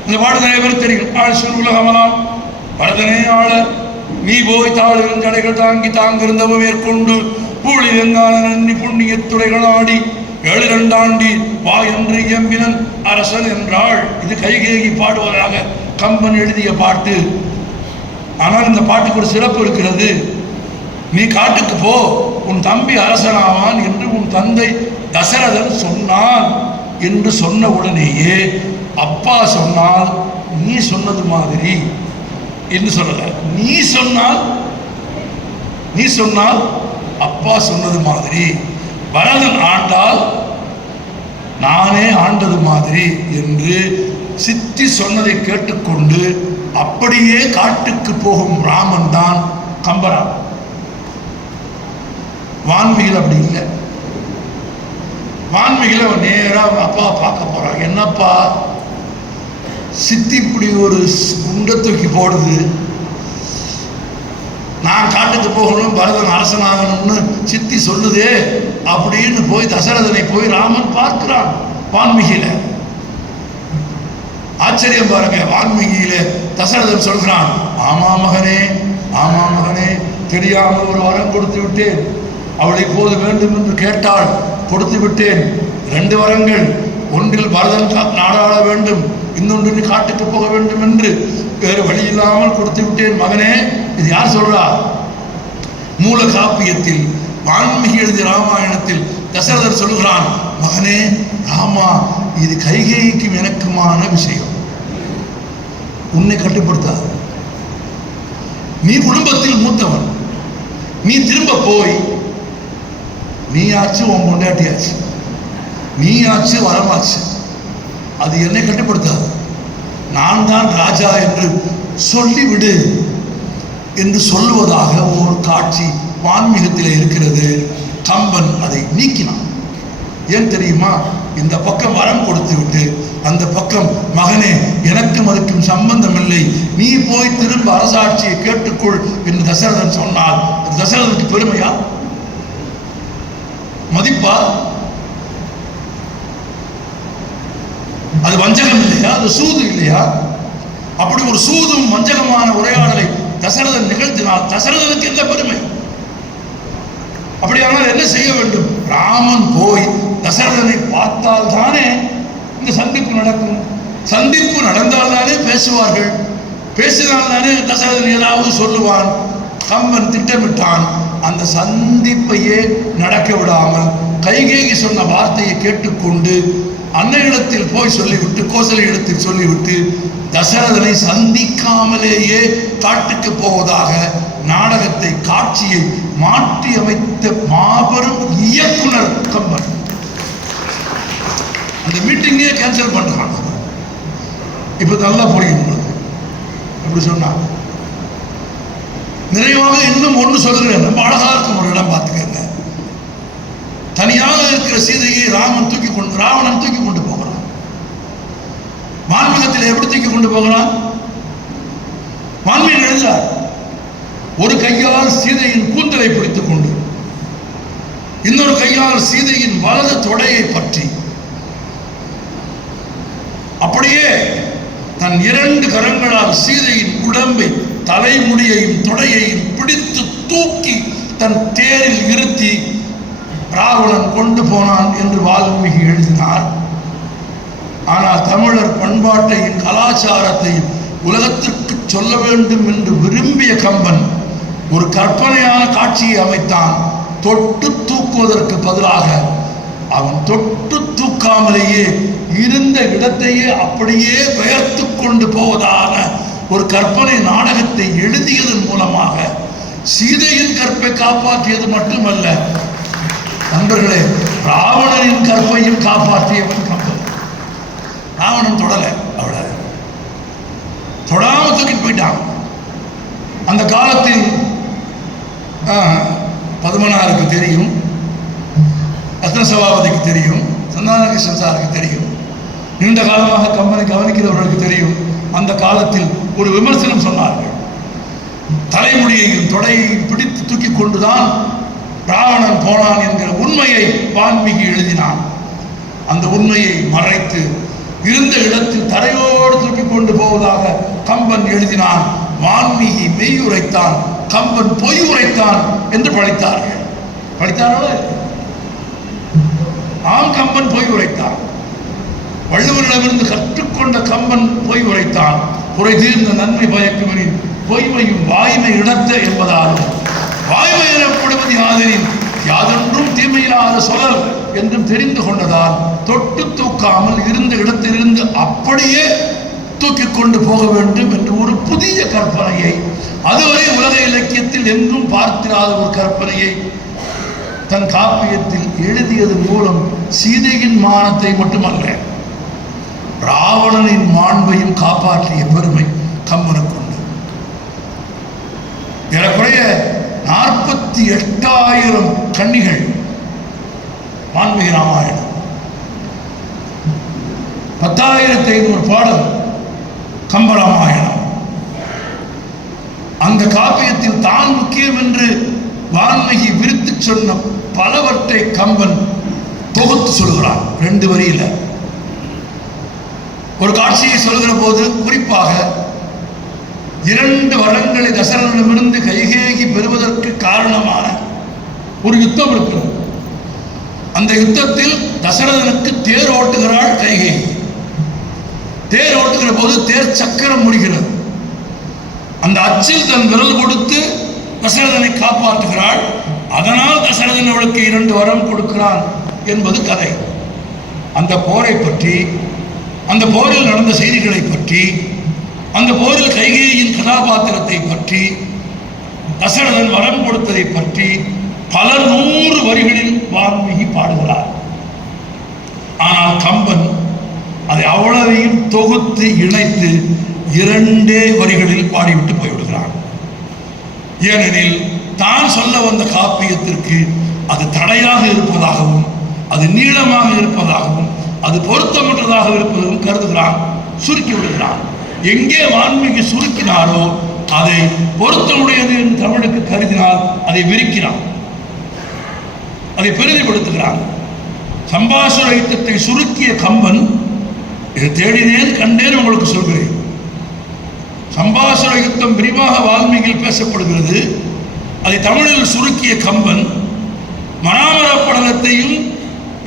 இந்த பாட்டு நிறைய பேர் தெரியும். ஆள் சொல் உலகமலாம் பரதனே ஆள நீ போய் தாழ்வின் தடைகள் தாங்கி தாங்கிருந்தவ மேற்கொண்டு பூழி வெங்கான நன்னி புண்ணிய துறைகள் ஆடி 7 ஆண்டி வா என்று எம்பினன் அரசன் என்றாள். இது கைகேயி பாடுவதாக கம்பன் எழுதிய பாட்டு. ஆனால் இந்த பாட்டுக்கு ஒரு சிறப்பு இருக்கிறது. நீ காட்டுக்கு போ, உன் தம்பி அரசனாவான் என்று உன் தந்தை தசரதன் சொன்னான் என்று சொன்ன உடனேயே அப்பா சொன்னால் நீ சொன்னது மாதிரி என்று சொல்லல, நீ சொன்னால் அப்பா சொன்னது மாதிரி, பரதன் ஆண்டால் நானே ஆண்டது மாதிரி என்று சித்தி சொன்னதை கேட்டுக்கொண்டு அப்படியே காட்டுக்கு போகும் ராமன் தான் கம்பரா. வான்மிகள் அப்படி இல்லை. வான்மிகள் அவன் நேரா அப்பா பார்க்க போறான். என்னப்பா சித்தி இப்படி ஒரு குண்டை தூக்கி போடுது, நான் காட்டுக்கு போகணும், பரதன் அரசனாகணும்னு சித்தி சொல்லுதே அப்படின்னு போய் தசரதனை போய் ராமன் பார்க்கிறான். வான்மிகியில ஆச்சரியம் பாருங்க. வான்மிகியில தசரதன் சொல்கிறான், ஆமா மகனே தெரியாமல் ஒரு வரம் கொடுத்து விட்டேன், அவள் இப்போது வேண்டும் என்று கேட்டாள், கொடுத்து விட்டேன். 2 வரங்கள், ஒன்றில் பரதன் நாடாள வேண்டும், இன்னொன்று காட்டுக்கு போக வேண்டும் என்று வேறு வழி இல்லாமல் கொடுத்து விட்டேன் மகனே. இது யார் சொல்றா? மூல காப்பியத்தில் வான்மிகி எழுதிய ராமாயணத்தில் தசரதர் சொல்கிறான், மகனே ராமா, இது கைகேயிக்கும் எனக்குமான விஷயம், உன்னை கட்டுப்படுத்தாது. நீ குடும்பத்தில் மூத்தவன், நீ திரும்ப போய் நீயாச்சு உன் பொண்டாட்டியாச்சு, நீயாச்சு வரமாச்சு, அது என்னை கட்டுப்படுத்தாது, நான் தான் ராஜா என்று சொல்லிவிடு என்று சொல்லுவதாக ஒரு காட்சி வான்மீகத்தில் இருக்கிறது. கம்பன் அதை நீக்கினான். ஏன் தெரியுமா? இந்த பக்கம் வரம் கொடுத்து விட்டு அந்த பக்கம் மகனே எனக்கும் அதுக்கும் சம்பந்தம் இல்லை, நீ போய் திரும்ப அரசாட்சியை கேட்டுக்கொள் என்று தசரதன் சொன்னால் தசரதனுக்கு பெருமையா, மதிப்பா? அது வஞ்சகம் இல்லையா? அது சூது இல்லையா? அப்படி ஒரு சூதும் வஞ்சகமான உரையாடலை தசரதன் நிகழ்த்தினால் தசரதனுக்கு என்ன பெருமை? அப்படியானால் என்ன செய்ய வேண்டும்? ராமன் போய் தசரதனை பார்த்தால் தானே இந்த சந்திப்பு நடக்கும். சந்திப்பு நடந்தால் தானே பேசுவார்கள், பேசினால் தானே தசரதன் ஏதாவது சொல்லுவான். கம்பன் திட்டமிட்டான். அந்த சந்திப்பையே நடக்க விடாமல் கைகேயி சொன்ன வார்த்தையை கேட்டுக்கொண்டு அன்னையிடத்தில் போய் சொல்லிவிட்டு, கோசலையிடத்தில் சொல்லிவிட்டு தசரதனை சந்திக்காமலேயே காட்டுக்கு போவதாக நாடகத்தை, காட்சியை மாற்றி அமைத்த மாபெரும் இயக்குனர் கம்பன். அந்த மீட்டிங்கே கேன்சல் பண்றாங்க. இப்ப நல்லா புரியும் உங்களுக்கு. அப்படி சொன்னா நிறைவாக இன்னும் ஒன்று சொல்கிறேன், ரொம்ப அழகா இருக்கும் ஒரு இடம் பார்த்துக்கங்க. தனியாக இருக்கிற சீதையை ராவணன் தூக்கி கொண்டு போகிறான். வான்மீகத்தில் எப்படி தூக்கி கொண்டு போகிறான்? வான்மீகன் எழுதுகிறார், ஒரு கையால் சீதையின் கூந்தலை பிடித்துக் கொண்டு இன்னொரு கையால் சீதையின் வலது தொடையை பற்றி அப்படியே தன் 2 கரங்களால் சீதையின் உடம்பை, தலைமுடியையும் தொடையையும் பிடித்து தூக்கி தன் தேரில் இருத்தி ராவணன் கொண்டு போனான் என்று வால்மீகி எழுதினார். ஆனால் தமிழர் பண்பாட்டையும் கலாச்சாரத்தையும் உலகத்திற்கு சொல்ல வேண்டும் என்று விரும்பிய கம்பன் ஒரு கற்பனையான காட்சியை அமைத்தான். தொட்டு தூக்குவதற்கு பதிலாக அவன் தொட்டு தூக்காமலேயே இருந்த இடத்தையே அப்படியே பெயர்த்து கொண்டு போவதான ஒரு கற்பனை நாடகத்தை எழுதியதன் மூலமாக சீதையின் கற்பை காப்பாற்றியது மட்டுமல்ல நண்பர்களே, ராவணனின் கற்பையும் காப்பாற்றியவன் கம்பன். ராவணன் தொடல, அவளை தொடாம தூக்கிட்டு போயிட்டான். அந்த காலத்தில் பத்மநாருக்கு தெரியும், ரத்ன சபாபதிக்கு தெரியும், சந்தானகிருஷ்ணன் சாருக்கு தெரியும், நீண்ட காலமாக கம்பனை கவனிக்கிறவர்களுக்கு தெரியும். அந்த காலத்தில் ஒரு விமர்சனம் சொன்னார்கள். தலைமுடியையும் தொடையையும் பிடித்து தூக்கி கொண்டுதான் ராவணன் போனான் என்கிற உண்மையை வால்மீகி எழுதினான். அந்த உண்மையை மறைத்து இருந்த இடத்தில் தரையோடு தூக்கி கொண்டு போவதாக கம்பன் எழுதினான். வால்மீகி மெய் உரைத்தான், கம்பன் பொய் உரைத்தான் என்று படித்தார்கள். படித்தார்களோ? ஆம், கம்பன் பொய் உரைத்தான். வள்ளுவரிடமிருந்து கற்றுக்கொண்ட கம்பன் பொய் உரைத்தான். குறை தீர்ந்த நன்மை பயக்குமெனின் பொய்மையும் வாய்மை இழத்த என்பதாலும் வாய்மை எனப்படுவது யாதெனின் யாதொன்றும் தீமையில்லாத சொலல் என்றும் தெரிந்து கொண்டதால் தொட்டு தூக்காமல் இருந்த இடத்திலிருந்து அப்படியே தூக்கி கொண்டு போக வேண்டும் என்று ஒரு புதிய கற்பனையை, அதுவரை உலக இலக்கியத்தில் எங்கும் பார்த்திராத ஒரு கற்பனையை தன் காப்பியத்தில் எழுதியதன் மூலம் சீதையின் மானத்தை மட்டுமல்ல, ராவணனின் மாண்பையும் காப்பாற்றிய பெருமை கம்பனுக்கு உண்டு. ஏறக்குறைய 48,000 கன்னிகள் வால்மீகி ராமாயணம், 10,500 பாடல் கம்பராமாயணம். அந்த காப்பியத்தில் தான் முக்கியம் என்று வால்மீகி விரித்து சொன்ன பலவற்றை கம்பன் தொகுத்து சொல்கிறான் 2 வரியில. ஒரு காட்சியை சொல்கிற போது குறிப்பாக 2 வரங்களை தசரதனிடமிருந்து கைகேயி பெறுவதற்கு காரணமான ஒரு யுத்தம் இருக்கிறது. அந்த யுத்தத்தில் தசரதனுக்கு தேர் ஓட்டுகிறாள் கைகேயி. தேர் ஓட்டுகிற போது தேர் சக்கரம் முடிகிறது. அந்த அச்சில் தன் விரல் கொடுத்து தசரதனை காப்பாற்றுகிறாள். அதனால் தசரதன் அவளுக்கு 2 வரம் கொடுக்கிறான் என்பது கதை. அந்த போரை பற்றி, அந்த போரில் நடந்த செய்திகளை பற்றி, அந்த போரில் கைகேயின் கதாபாத்திரத்தை பற்றி, தசரதன் வரம் கொடுத்ததை பற்றி பல 100 வரிகளில் வால்மீகி பாடுகிறார். ஆனால் கம்பன் அதை அவ்வளவையும் தொகுத்து இணைத்து 2 வரிகளில் பாடிவிட்டு போய்விடுகிறான். ஏனெனில் தான் சொல்ல வந்த காப்பியத்திற்கு அது தடையாக இருப்பதாகவும், அது நீளமாக இருப்பதாகவும், அது பொருத்தமற்றதாக இருப்பதும் கருதுகிறான், சுருக்கி விடுகிறான். எங்கே வால்மீகி சுருக்கினாரோ அதை பொருத்தமுடையது என்று தமிழுக்கு கருதினால் அதை விரிக்கிறான், அதை பெரிதிப்படுத்துகிறான். சம்பாசுர யுத்தத்தை சுருக்கிய கம்பன், இதை தேடினேன் கண்டேன் உங்களுக்கு சொல்கிறேன். சம்பாசுர யுத்தம் விரிவாக வால்மீகியில் பேசப்படுகிறது. அதை தமிழில் சுருக்கிய கம்பன் மனாமர படலத்தையும்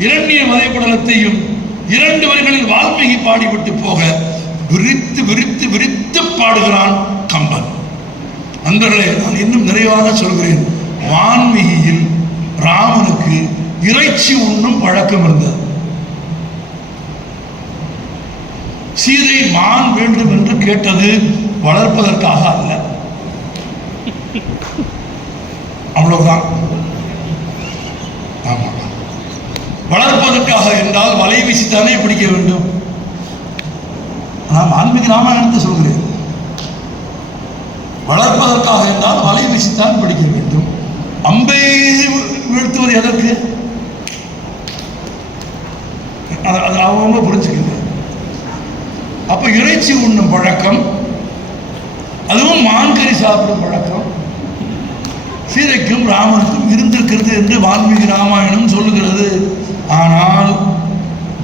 இரண்ய வதை படலத்தையும் 2 வரிகளில் வால்மீகி பாடிவிட்டு போக விரித்து விரித்து விரித்து பாடுகிறான் கம்பன். நண்பர்களே, நான் இன்னும் நிறைவாக சொல்கிறேன். வால்மீகியில் ராமனுக்கு இறைச்சி உண்ணும் பழக்கம் இருந்தது. சீதை மான் வேண்டும் என்று கேட்டது வளர்ப்பதற்காக அல்ல, அவ்வளவுதான். ஆமா, வளர்ப்பதற்காக என்றால் வலை வீசித்தானே பிடிக்க வேண்டும். நான் ஆன்மீக ராமாயணத்தை சொல்கிறேன். வளர்ப்பதற்காக என்றால் வலை வீசித்தான் பிடிக்க வேண்டும். அம்பை வீழ்த்துவது எதற்கு? அது அவங்க புரிஞ்சுக்கங்க. அப்ப இறைச்சி உண்ணும் பழக்கம், அதுவும் மான்கறி சாப்பிடும் பழக்கம் சீதைக்கும் ராமனுக்கும் இருந்திருக்கிறது என்று வால்மீகி ராமாயணம் சொல்லுகிறது. ஆனால்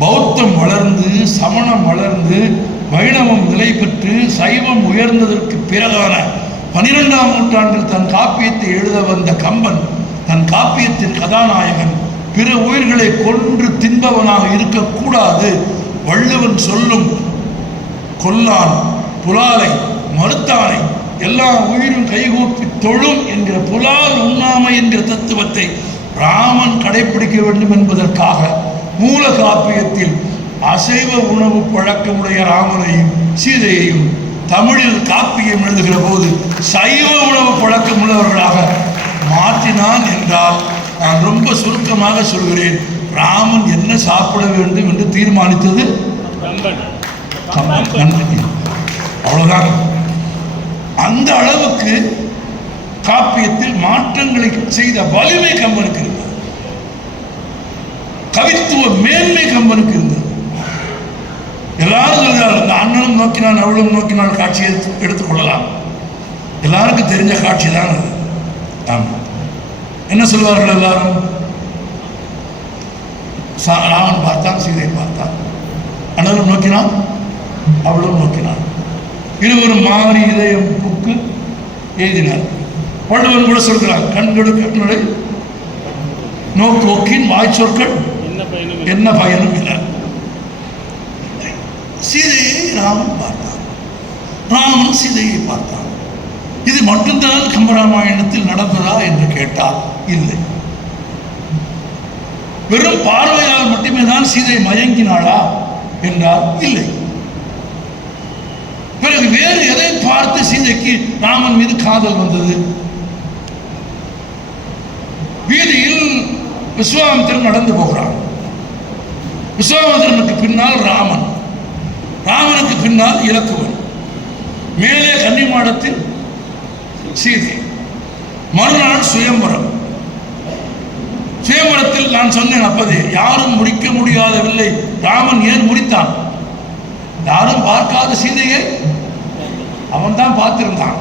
பௌத்தம் வளர்ந்து, சமணம் வளர்ந்து, வைணவம் நிலை பெற்று சைவம் உயர்ந்ததற்கு பிறகான 12ஆம் நூற்றாண்டில் தன் காப்பியத்தை எழுத வந்த கம்பன், தன் காப்பியத்தின் கதாநாயகன் பிற உயிர்களை கொன்று தின்பவனாக இருக்கக்கூடாது. வள்ளுவன் சொல்லும் கொல்லான் புலாலை மறுத்தானை எல்லா உயிரும் கைகூப்பி தொழும் என்கிற புலால் உண்ணாமை என்கிற தத்துவத்தை ராமன் கடைபிடிக்க வேண்டும் என்பதற்காக மூல காப்பியத்தில் அசைவ உணவு பழக்கமுடைய ராமனையும் சீதையையும் தமிழில் காப்பியம் எழுதுகிற போது சைவ உணவு பழக்கம் உள்ளவர்களாக மாற்றினான் என்றால், நான் ரொம்ப சுருக்கமாக சொல்கிறேன், ராமன் என்ன சாப்பிட வேண்டும் என்று தீர்மானித்தது கம்பன். அவ்வளவுதான். அந்த அளவுக்கு காப்பியத்தில் மாற்றங்களை செய்த வலிமை கம்பனுக்கு இருந்தது. கவித்துவ மேன்மை கம்பனுக்கு இருந்தது. எல்லாரும் சொல்கிறார்கள், இந்த அண்ணனும் நோக்கினால் அவளும் நோக்கினால் காட்சியை எடுத்துக்கொள்ளலாம். எல்லாருக்கும் தெரிஞ்ச காட்சி தான் அது. ஆமாம். என்ன சொல்வார்கள் எல்லாரும்? ராமன் பார்த்தான், சீதை பார்த்தான், அண்ணனும் நோக்கினான் அவளும் நோக்கினான், இருவரும் மாறி இதயம் புக்கு எழுதினார். வள்ளுவன் கூட சொல்கிறார், கண்கடு கண்களை நோக்கோக்கின் வாய் சொற்கள் என்ன பயனும் இல்லை. சீதையை ராமன் பார்த்தான், ராமன் சீதையை பார்த்தான். இது மட்டும்தான் கம்பராமாயணத்தில் நடந்ததா என்று கேட்டால் இல்லை. வெறும் பார்வையால் மட்டுமே தான் சீதை மயங்கினாளா என்றால் இல்லை. பிறகு வேறு எதை பார்த்து சீதைக்கு ராமன் மீது காதல் வந்தது? வீதியில் விஸ்வாமித்திரன் நடந்து போகிறான். விஸ்வாமித்திரனுக்கு பின்னால் ராமன், ராமனுக்கு பின்னால் இலக்குவன், மேலே கன்னிமாடத்தில் சீதை. மறுநாள் சுயம்பரம். சுயம்பரத்தில் நான் சொன்னேன் அப்பதே, யாரும் முடிக்க முடியாதவில்லை. ராமன் ஏன் முடித்தான்? யாரும் பார்க்காத சீதையை அவன் தான் பார்த்திருந்தான்.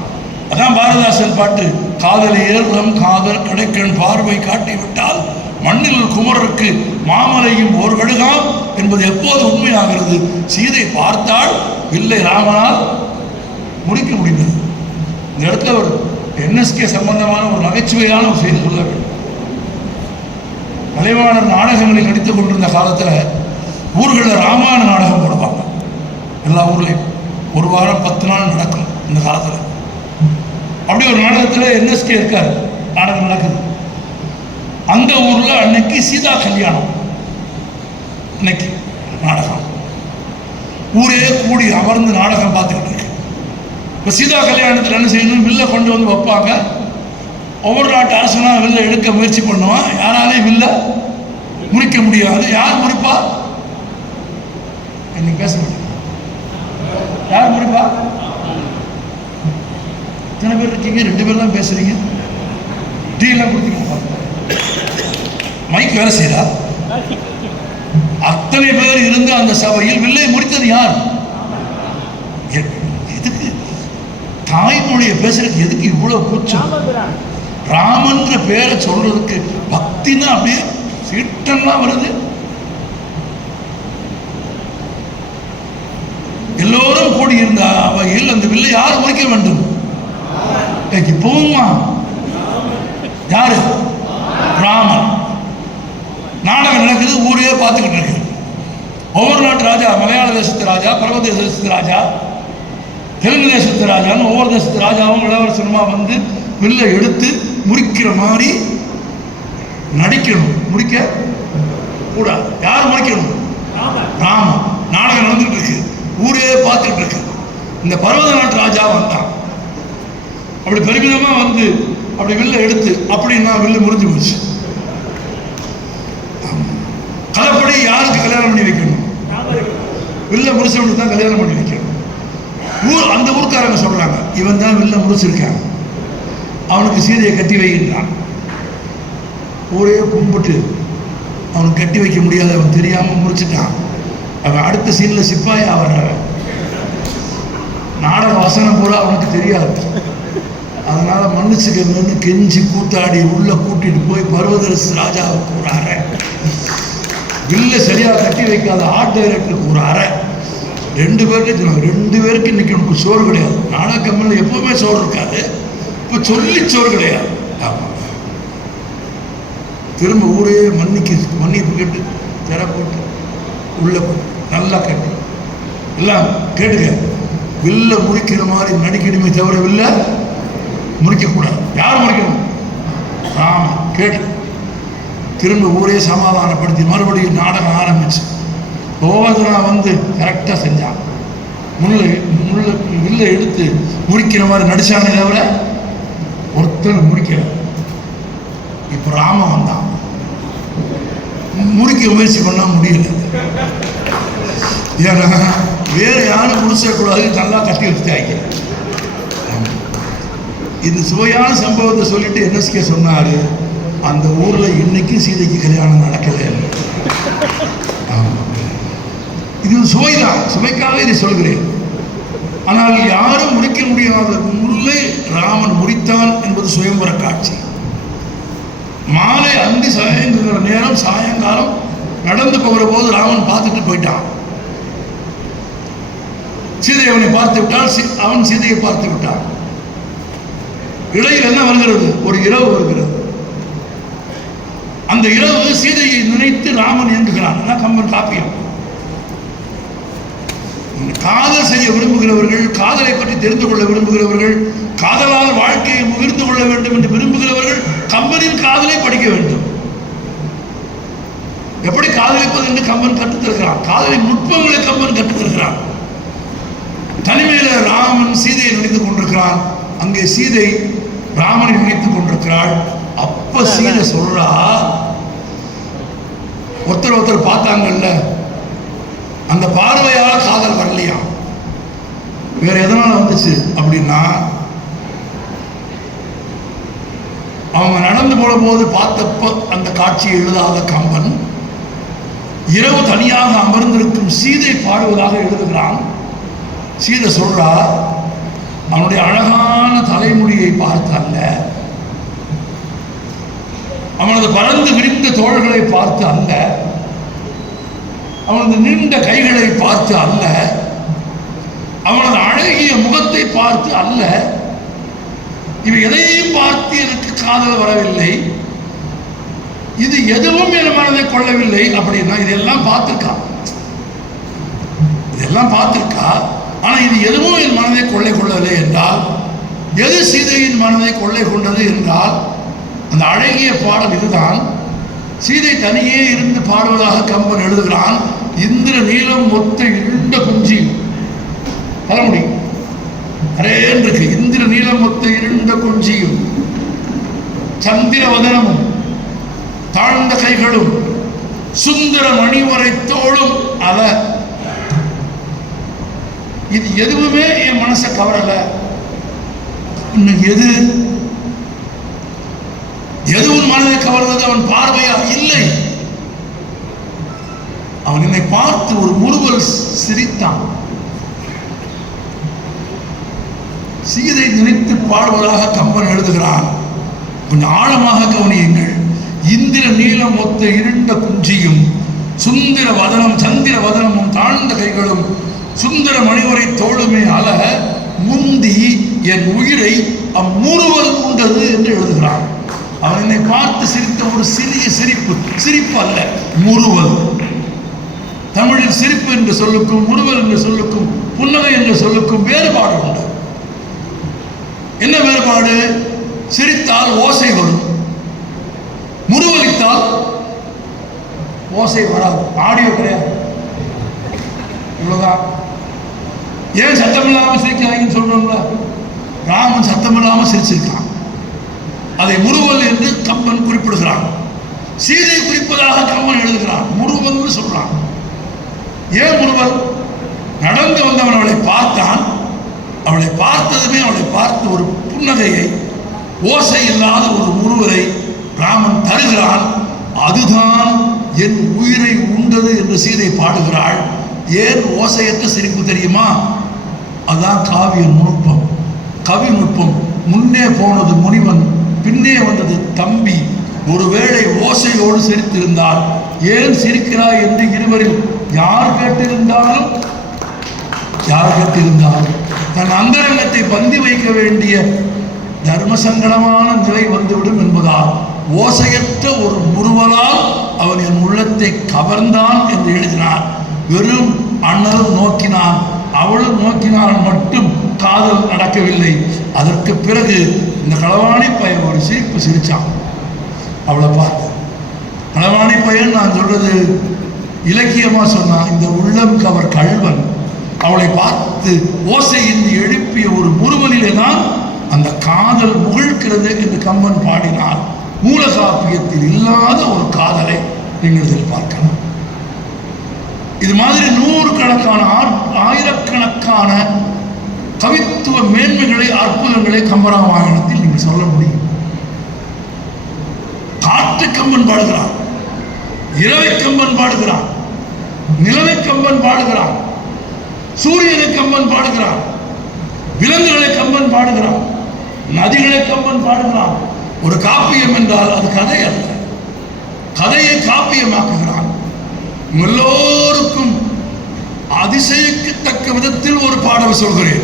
அதான் பாரதிதாசன் பாட்டு, காதலை ஏறும் காதல் கடைக்கண் பார்வை காட்டிவிட்டால் மண்ணில் குமரருக்கு மாமலையும் ஒரு கடுகாம் என்பது எப்போது உண்மையாகிறது? சீதை பார்த்தால் வில்லை ராமனால் முடிக்க முடிந்தது. இந்த இடத்துல ஒரு என்எஸ்கே சம்பந்தமான ஒரு நகைச்சுவையான ஒரு செய்தி சொல்ல வேண்டும். கலைவாணர் நாடகங்களை நடித்துக் கொண்டிருந்த காலத்தில் ஊர்களில் ராமாயண நாடகம் போடுவாங்க. எல்லா ஊர்லையும் ஒரு வாரம் 10 நாள் நடக்கும். இந்த காலத்தில் அப்படி ஒரு நாடகத்தில் என்எஸ்கே இருக்கார், நாடகம் நடக்குது. அந்த ஊர்ல அன்னைக்கு சீதா கல்யாணம். இன்னைக்கு நாடகம் ஊரே கூடி அமர்ந்து நாடகம் பார்த்துக்கிட்டு இருக்கு. இப்போ சீதா கல்யாணத்தில் என்ன செய்யணும்? வில்ல கொண்டு வந்து வைப்பாங்க. ஒவ்வொரு நாட்டு அரசனா வில்ல எடுக்க முயற்சி பண்ணுவான். யாராலையும் வில்ல முடிக்க முடியாது. யார் முடிப்பா? இன்னைக்கு பேச முடியும். யார் முடிப்பா? எத்தனை பேர் இருக்கீங்க? 2 பேர் தான் பேசுறீங்க. டீலாம் கொடுத்தீங்க, மைக் வேலை செய்யறா? அத்தனை பேர் இருந்து அந்த சபையில் வில்லை முடித்தது யார்? எதுக்கு தாய்மொழியை பேசுறதுக்கு எதுக்கு இவ்வளவு கூச்சம்? ராமன்ற பேரை சொல்றதுக்கு பக்தினா அப்படியே சீட்டம்லாம் வருது. எல்லோரும் கூடியிருந்த அவையில் அந்த வில்லை யார் முடிக்க வேண்டும்? இப்பவுமா யாரு? ராமன். நாடகம் நடக்குது, ஊரே பார்த்துக்கிட்டு இருக்கு. ஒவ்வொரு நாட்டு ராஜா, மலையாள தேசத்து ராஜா, பரவ தேசத்து ராஜா, தெலுங்கு தேசத்து ராஜான்னு ஒவ்வொரு தேசத்து ராஜாவும் இளவரசனுமா வந்து வில்லை எடுத்து முடிக்கிற மாதிரி நடிக்கணும். முடிக்க கூடாது. யார் முடிக்கணும்? ராமன். நாடகம் நடந்துட்டு இருக்கு, ஊரே பார்த்துட்டு இருக்கு. இந்த பர்வத நாட்டு ராஜா வந்தான். அப்படி பெருமிதமா வந்து அப்படி வில்ல எடுத்து அப்படின்னா வில்லு முடிஞ்சு போச்சு. கலப்படி யாருக்கு கல்யாணம் பண்ணி வைக்கணும்? வில்ல முடிச்சவனுக்கு தான் கல்யாணம் பண்ணி வைக்கணும். அந்த ஊர்க்காரங்க சொல்றாங்க, இவன் தான் வில்ல முடிச்சிருக்கான், அவனுக்கு சீதையை கட்டி வைக்கின்றான். ஊரே கும்பிட்டு அவனுக்கு கட்டி வைக்க முடியாது, அவன் தெரியாம முடிச்சுட்டான். அவன் அடுத்த சீன்ல சிப்பாயா வர்ற நாடக வசனம் பூரா அவனுக்கு தெரியாது. அதனால மன்னிச்சுக்கணும்னு கெஞ்சி கூத்தாடி உள்ள கூட்டிட்டு போய் பர்வதரசு ராஜாவுக்கு ஒரு அறை, வில்ல சரியா கட்டி வைக்காத ஆர்ட் டைரக்டருக்கு ஒரு அறை, 2 பேருக்கு இன்னைக்கு உனக்கு சோறு கிடையாது. நாடக கம்பெனியில் எப்பவுமே சோறு இருக்காது, இப்போ சொல்லி சோறு கிடையாது. ஆமாம், திரும்ப ஊரே மன்னிப்பு கேட்டு திற போட்டு உள்ள போட்டு நல்லா கட்டு எல்லாம் கேட்டுக்க. வில்ல முறிக்கிற மாதிரி நடிக்கணுமே தவிர வில்ல முறிக்கக்கூடாது. யார் முறிக்கணும்? ஆமா, கேட்டு திரும்ப ஊரே சமாதானப்படுத்தி மறுபடியும் நாடகம் ஆரம்பிச்சு கோவர்தனா வந்து கரெக்டாக செஞ்சான். வில்ல எடுத்து முறிக்கிற மாதிரி நடிச்சானே தவிர ஒருத்தர் முடிக்கல. இப்போ ராமன் வந்தான், முறிக்க முயற்சி பண்ணா முடியல. ஏன்னா வேற யாரும் முடிச்சக்கூடாது, நல்லா கட்டி வச்சுட்டாங்க. இந்த சுவையான சம்பவத்தை சொல்லிட்டு என்எஸ்கே சொன்னாரு, அந்த ஊர்ல இன்னைக்கும் சீதைக்கு கல்யாணம் நடக்கல. இது சுவைதான், சுவைக்காக இதை சொல்கிறேன். ஆனால் யாரும் முடிக்க முடியாத முல்லை ராமன் முடித்தான் என்பது சுயம்பர காட்சி. மாலை அந்தி சாயங்குகிற நேரம், சாயங்காலம் நடந்து போகிற போது ராமன் பார்த்துட்டு போயிட்டான். சீதை அவனை பார்த்து விட்டால், அவன் சீதையை பார்த்து விட்டான். இடையில் என்ன வருகிறது? ஒரு இரவு வருகிறது. அந்த இரவு சீதையை நினைத்து ராமன் இயங்குகிறான். கம்பன் காப்பியம். காதல் செய்ய விரும்புகிறவர்கள், காதலை பற்றி தெரிந்து கொள்ள விரும்புகிறவர்கள், காதலால் வாழ்க்கையை முகிர்ந்து கொள்ள வேண்டும் என்று விரும்புகிறவர்கள் கம்பனின் காதலை படிக்க வேண்டும். எப்படி காதலிப்பது என்று கம்பன் கற்றுத்தருகிறான். காதலின் நுட்பங்களை கம்பன் கற்றுத்தருகிறான். தனிமையில ராமன் சீதையை நினைத்துக் கொண்டிருக்கிறான். அங்கே சீதை ராமனை நினைத்துக் கொண்டிருக்கிறாள். அப்ப சீதை சொல்றா, ஒருத்தர் பார்த்தாங்கல்ல, அந்த பார்வையால் காதல் வரலையா, வேற எதனால வந்துச்சு அப்படின்னா, அவங்க நடந்து போன போது பார்த்தப்ப அந்த காட்சியை எழுதாத கம்பன் இரவு தனியாக அமர்ந்திருக்கும் சீதை பாடுவதாக எழுதுகிறான். சீதை சொல்றா, அவனுடைய அழகான தலைமுடியை பார்த்து அல்ல, அவனது பறந்து விரிந்த தோள்களை பார்த்து அல்ல, அவனது நீண்ட கைகளை பார்த்து அல்ல, அவனது அழகிய முகத்தை பார்த்து அல்ல, இவை எதையும் பார்த்து எனக்கு காதல் வரவில்லை, இது எதுவும் என் மனதை கொள்ளவில்லை அப்படின்னா, இதெல்லாம் பார்த்திருக்கா. ஆனா இது எதுவும் என் மனதை கொள்ளவில்லை என்றால், எது சீதையின் மனதை கொள்ளை கொண்டது என்றால், அந்த அழகிய பாடல் இதுதான். சீதை தனியே இருந்து பாடுவதாக கம்பன் எழுதுகிறான். இந்திர நீலம் ஒத்த இருண்ட குஞ்சி தலைமுடி அரேன் இருக்கு. இந்திர நீலம் ஒத்த இருண்ட குஞ்சியும் சந்திர வதனமும் தாழ்ந்த கைகளும் சுந்தர மணிவரை தோளும் அல, இது எதுவுமே என் மனசை கவரல. இன்னும் எது உன் மனதை கவர்ந்தது? அவன் பார்வையா? இல்லை. அவன் என்னை பார்த்து ஒரு முறுவல் சிரித்தான். சீதை நினைத்து பாடுவதாக கம்பன் எழுதுகிறான். கொஞ்சம் ஆழமாக கவனியுங்கள். இந்திர நீலம் ஒத்த இருண்ட குஞ்சியும் சுந்தர வதனம் சந்திர வதனமும் தாழ்ந்த கைகளும் சுந்தர மணிவரை தோளுமே அல முந்தி என் உயிரை அம்முறுவல் உண்டது என்று எழுதுகிறான். அவன் என்னை பார்த்து சிரித்த ஒரு சிறிய சிரிப்பு அல்ல, முறுவல். தமிழில் சிரிப்பு என்ற சொல்லுக்கும் முறுவல் என்ற சொல்லுக்கும் புன்னகை என்ற சொல்லுக்கும் வேறுபாடு உண்டு. என்ன வேறுபாடு? சிரித்தால் ஓசை வரும், முறுவலித்தால் ஓசை வராது, ஆடியோ கிடையாது. இவ்வளவுதான். ஏன் சத்தமில்லாமல் சிரிக்காதீங்கன்னு சொல்றோம்ல? ராமன் சத்தமில்லாமல் சிரிச்சிருக்கான். அதை முறுவல் என்று கம்பன் குறிப்பிடுகிறான். சீதை குறிப்பதாக கம்பன் எழுதுகிறான். முறுவல் சொல்றான். ஏன் முறுவல்? நடந்து வந்தவன் அவளை பார்த்தான். அவளை பார்த்ததுமே அவளை பார்த்து ஒரு புன்னகையை, ஓசை இல்லாத ஒரு முறுவலை ராமன் தருகிறான். அதுதான் என் உயிரை உண்டது என்று சீதை பாடுகிறாள். ஏன் ஓசையற்ற சிரிப்பு தெரியுமா? அதுதான் காவிய நுட்பம், கவி நுட்பம். முன்னே போனது முனிவன், பின்னே வந்தது தம்பி. ஒருவேளை ஓசையோடு சிரித்திருந்தால் ஏன் சிரிக்கிறாய் என்று இருவரில் யார் கேட்டிருந்தாலும் தன் அந்தரங்கத்தை பந்தி வைக்க வேண்டிய தர்ம சங்கடமான நிலை வந்துவிடும் என்பதால் ஓசையற்ற ஒரு முறுவலால் அவன் என் உள்ளத்தை கவர்ந்தான் என்று எழுதினார். வெறும் அண்ணலும் நோக்கினான், அவளும் நோக்கினால் மட்டும் காதல் நடக்கவில்லை. அதற்கு பிறகு இந்த களவாணி பையன் ஒரு சிரிப்பு சிரிச்சான். அவளை பார்த்து களவாணி பையன் நான் சொல்றது இலக்கியமா சொன்னான். இந்த உள்ளம் கவர் கள்வன் அவளை பார்த்து ஓசையின்றி எழுப்பிய ஒரு முறுவலிலே தான் அந்த காதல் முகிழ்கிறது என்று கம்பன் பாடினார். மூல காப்பியத்தில் இல்லாத ஒரு காதலை நீங்கள் இதில் பார்க்கலாம். இது மாதிரி நூறுக்கணக்கான ஆயிரக்கணக்கான கவித்துவ மேன்மைகளை, அற்புதங்களை கம்பராமாயணத்தில் நீங்கள் சொல்ல முடியும். காற்று கம்பன் பாடுகிறான், இரவை கம்பன் பாடுகிறான், நிலவை கம்பன் பாடுகிறான், சூரியனை கம்பன் பாடுகிறான், விலங்குகளை கம்பன் பாடுகிறான், நதிகளை கம்பன் பாடுகிறான். ஒரு காப்பியம் என்றால் அது கதை அல்ல, கதையை காப்பியமாக்குகிறான். எல்லோருக்கும் அதிசயிக்கத்தக்க விதத்தில் ஒரு பாடல் சொல்கிறேன்.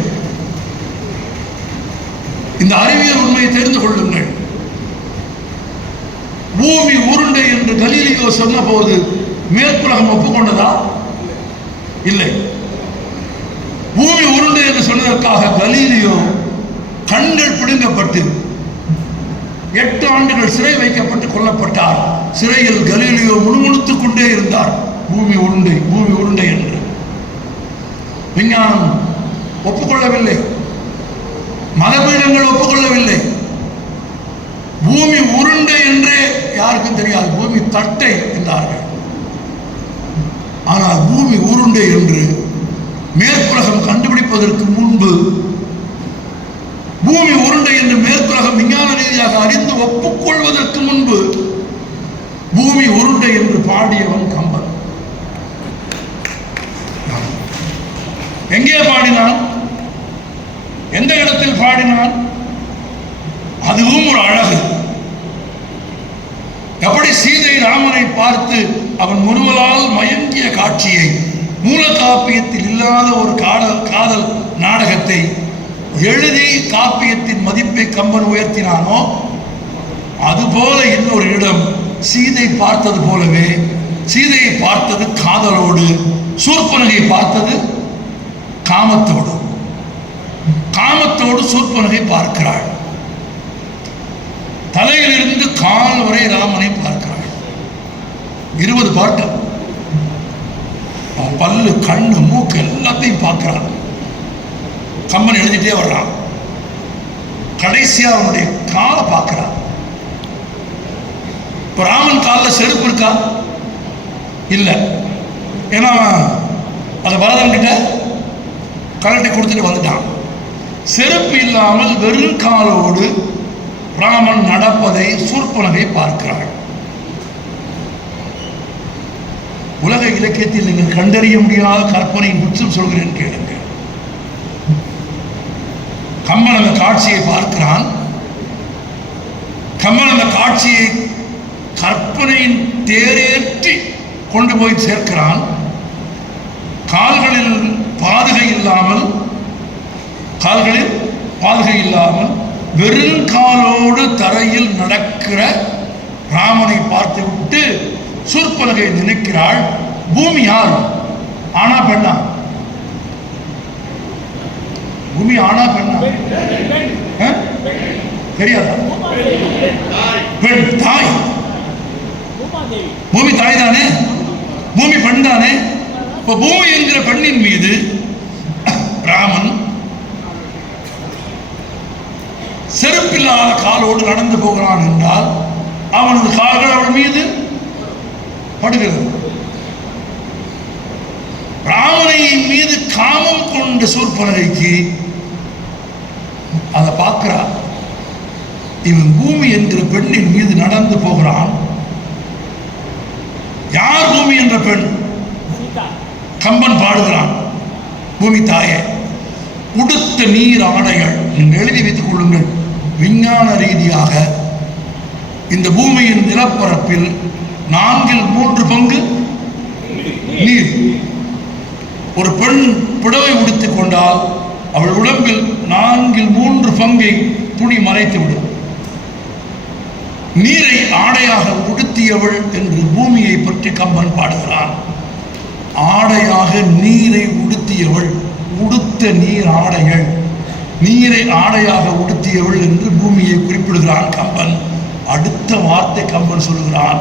இந்த அறிவியல் உண்மையை தெரிந்து கொள்ளுங்கள். பூமி உருண்டை என்று கலீலியோ சொன்ன போது மேற்குலகம் ஒப்புக்கொண்டதா? இல்லை. பூமி உருண்டை என்று சொன்னதற்காக கலீலியோ கண்கள் பிடுங்கப்பட்டு 8 ஆண்டுகள் சிறை வைக்கப்பட்டு கொல்லப்பட்டார். சிறையில் கலீலியோ முணுமுணுத்துக் கொண்டே இருந்தார், பூமி உருண்டை, பூமி உருண்டை என்று. விஞ்ஞானம் ஒப்புக்கொள்ளவில்லை, மதபீடங்கள் ஒப்புக்கொள்ளவில்லை. பூமி உருண்டை என்றே யாருக்கும் தெரியாது, பூமி தட்டை என்றார்கள். ஆனால் பூமி உருண்டை என்று மேற்குலகம் கண்டுபிடிப்பதற்கு முன்பு, பூமி உருண்டை என்று மேற்குலகம் விஞ்ஞான ரீதியாக அறிந்து ஒப்புக்கொள்வதற்கு முன்பு பூமி உருண்டை என்று பாடியவன் கம்பன். எங்கே பாடினான்? எந்த இடத்தில் பாடினான்? அதுவும் ஒரு அழகு. எப்படி சீதை ராமனை பார்த்து அவன் முறுவலால் மயங்கிய காட்சியை, மூல காப்பியத்தில் இல்லாத ஒரு காதல் நாடகத்தை எழுதி காப்பியத்தின் மதிப்பை கம்பன் உயர்த்தினானோ, அதுபோல இன்னொரு இடம் சீதை பார்த்தது போலவே, சீதையை பார்த்தது காதலோடு, சூர்பனகை பார்த்தது காமத்தோடு. காமத்தோடு சூர்பனகை பார்க்கிறாள். தலையிலிருந்து கால் வரை ராமனை பார்க்கிறாள். 20 பாட்டு. பல்லு, கண்ணு, மூக்கு எல்லாத்தையும் பார்க்கிறான். கம்பன் எழுதிட்டே வர்றான். கடைசியா அவனுடைய காலை பார்க்கிறான். ராமன் காலில் செருப்பு இருக்கா? இல்ல. ஏன்னா அதை பரதன் கிட்ட கலட்டி கொடுத்துட்டு வந்துட்டான். செருப்பு இல்லாமல் வெறும் காலோடு ராமன் நடப்பதை சூர்பனகை பார்க்கிறாள். உலக இலக்கியத்தில் நீங்கள் கண்டறிய முடியாத கற்பனையின் உச்சம் சொல்கிறேன், கேளுங்க. கம்பன் அந்த காட்சியை பார்க்கிறான். கம்பன் அந்த காட்சியை கற்பனையின் தேரேற்றி கொண்டு போய் சேர்க்கிறான். கால்களில் பாதுகை இல்லாமல் வெறும் காலோடு தரையில் நடக்கிற ராமனை பார்த்து விட்டு சூர்பனகை நினைக்கிறாள், பூமி யார்? ஆனா பெண்ணா? பூமி ஆனா பெண்ணா? தெரியாதா? பெண், தாய். பூமி தாய் தானே, பூமி பெண் தானே. இப்ப பூமி என்கிற பெண்ணின் மீது ராமன் செருப்பில்லாத காலோடு நடந்து போகிறான் என்றால் அவனது கால்கள் அவள் மீது படுகிறது. ராமனை மீது காமம் கொண்ட சூர்பனகைக்கு அதை பார்க்கிறார். இவன் பூமி என்கிற பெண்ணின் மீது நடந்து போகிறான். யார் பூமி என்ற பெண்? கம்பன் பாடுகிறான், பூமி தாயே. உடுத்த நீர் ஆடைகள், நீங்கள் எழுதி வைத்துக் கொள்ளுங்கள். விஞ்ஞான ரீதியாக இந்த பூமியின் நிலப்பரப்பில் 3/4 நீர். ஒரு பெண் புடவை உடுத்திக் கொண்டால் அவள் உடம்பில் 3/4 துணி மறைத்துவிடும். நீரை ஆடையாக உடுத்தியவள் என்று பூமியை பற்றி கம்பன் பாடுகிறான். ஆடையாக நீரை உடுத்தியவள், உடுத்த நீர் ஆடைகள், நீரை ஆடையாக உடுத்தியவள் என்று பூமியை குறிப்பிடுகிறான் கம்பன். அடுத்த வார்த்தை கம்பன் சொல்கிறான்,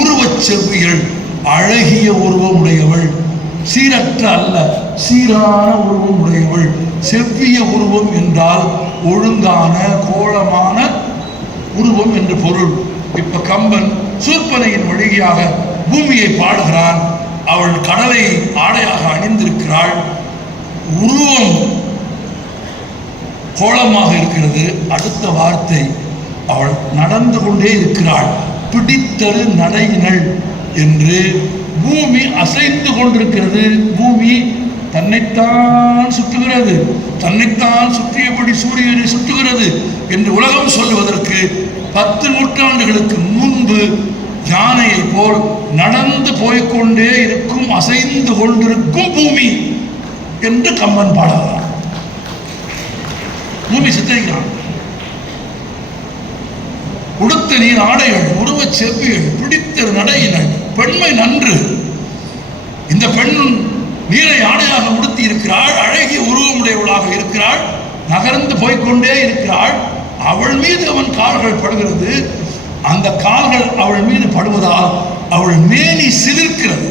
உருவச் செவ்வியள், அழகிய உருவம் உடையவள், சீரற்ற அல்ல சீரான உருவம் உடையவள். செவ்விய உருவம் என்றால் ஒழுங்கான கோலமான உருவம் என்று பொருள். இப்ப கம்பன் சூர்ப்பனையின் வழியாக பூமியை பாடுகிறான். அவள் கடலை ஆடையாக அணிந்திருக்கிறாள், உருவம் கோலமாக இருக்கிறது. அடுத்த வார்த்தை, அவள் நடந்து கொண்டே இருக்கிறாள், பிடித்தரு நடையினள் என்று. பூமி அசைந்து கொண்டிருக்கிறது. பூமி தன்னைத்தான் சுற்றுகிறது, தன்னைத்தான் சுற்றியபடி சூரியனை சுற்றுகிறது என்று உலகம் சொல்லுவதற்கு 10 நூற்றாண்டுகளுக்கு முன்பு யானையை போல் நடந்து போய்கொண்டே இருக்கும், அசைந்து கொண்டிருக்கும் பூமி என்று கம்பன் பாடுகிறார். பூமி சித்தரிக்கிறான். உடுத்த நீர் ஆடைகள், உருவச் செவ்விகள், பிடித்த நடையினள், பெண்மை நன்று. இந்த பெண் நீரை ஆடையாக உடுத்தி இருக்கிறாள், அழகிய உருவமுடையவளாக இருக்கிறாள், நகர்ந்து போய்கொண்டே இருக்கிறாள். அவள் மீது அவன் கால்கள் படுகிறது. அந்த கால்கள் அவள் மீது படுவதால் அவள் மேனி சிலிர்க்கிறது.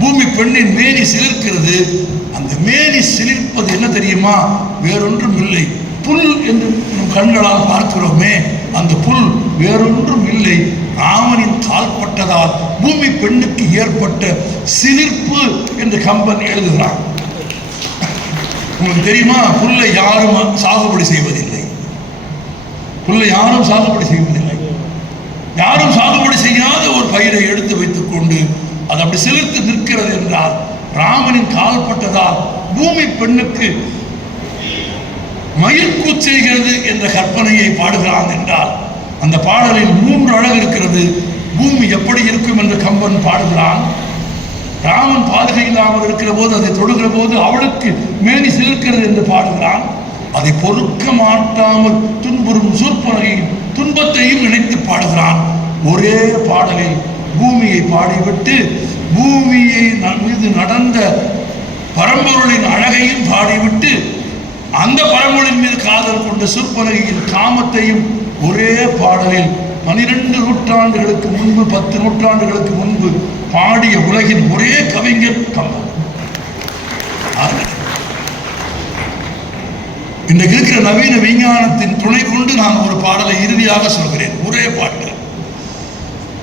பூமி பெண்ணின் மேனி சிலிர்க்கிறது. அந்த மேனி சிலிர்ப்பது என்ன தெரியுமா? வேறொன்றும் இல்லை, புல் என்று கண்களால் பார்க்கிறோமே, அந்த புல் வேறொன்றும் இல்லை, ராமனின் கால்பட்டதால் பூமி பெண்ணுக்கு ஏற்பட்ட சிலிர்ப்பு என்று கம்பன் எழுதுகிறான். உங்களுக்கு தெரியுமா, புல்லை யாரும் சாகுபடி செய்வதில்லை, புல்லை யாரும் சாகுபடி செய்வதில்லை. யாரும் சாகுபடி செய்யாத ஒரு பயிரை எடுத்து வைத்துக் கொண்டு அது அப்படி சிலிர்த்து நிற்கிறது என்றால் ராமனின் கால்பட்டதால் பூமி பெண்ணுக்கு மயிர்கூச்செய்கிறது என்ற கற்பனையை பாடுகிறான் என்றால் அந்த பாடலில் 3 அழகு இருக்கிறது. பூமி எப்படி இருக்கும் என்று கம்பன் பாடுகிறான். ராமன் பாதுகை இல்லாமல் இருக்கிற போது, அதை தொடுகிற போது அவளுக்கு மேனி சிலிர்க்கிறது என்று பாடுகிறான். அதை பொறுக்க மாட்டாமல் துன்புறும் சூர்ப்பனையும் துன்பத்தையும் நினைத்து பாடுகிறான். ஒரே பாடலில் பூமியை பாடிவிட்டு பூமியை மீது நடந்த பரம்பொருளின் அழகையும் பாடிவிட்டு அந்த பரம்பொருளின் மீது காதல் கொண்ட சூர்ப்பனகையின் காமத்தையும் ஒரே பாடலில் 12 நூற்றாண்டுகளுக்கு முன்பு, 10 நூற்றாண்டுகளுக்கு முன்பு பாடிய உலகின் ஒரே கவிஞர் கம்பன். இன்றைக்கு இருக்கிற நவீன விஞ்ஞானத்தின் துணை கொண்டு நான் ஒரு பாடலை இறுதியாக சொல்கிறேன், ஒரே பாட்டு.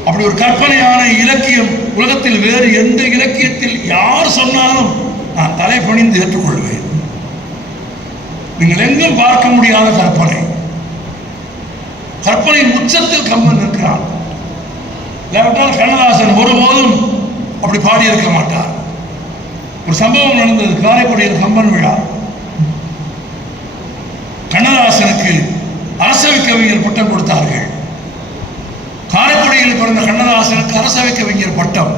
அப்படி ஒரு கற்பனையான இலக்கியம் உலகத்தில் வேறு எந்த இலக்கியத்தில் யார் சொன்னாலும் நான் தலை பணிந்து ஏற்றுக்கொள்வேன். நீங்கள் எங்கும் பார்க்க முடியாத கற்பனை, கற்பனையின் உச்சத்தில் கம்பன் இருக்கிறான். இல்லாவிட்டால் கண்ணதாசன் ஒருபோதும் அப்படி பாடியிருக்க மாட்டார். ஒரு சம்பவம் நடந்தது, காரைக்குடியில் கம்பன் விழா. கண்ணதாசனுக்கு அரசவை கவிஞர் பட்டம் கொடுத்தார்கள். காரைக்குடியில் பிறந்த கண்ணதாசனுக்கு அரசவை கவிஞர் பட்டம்.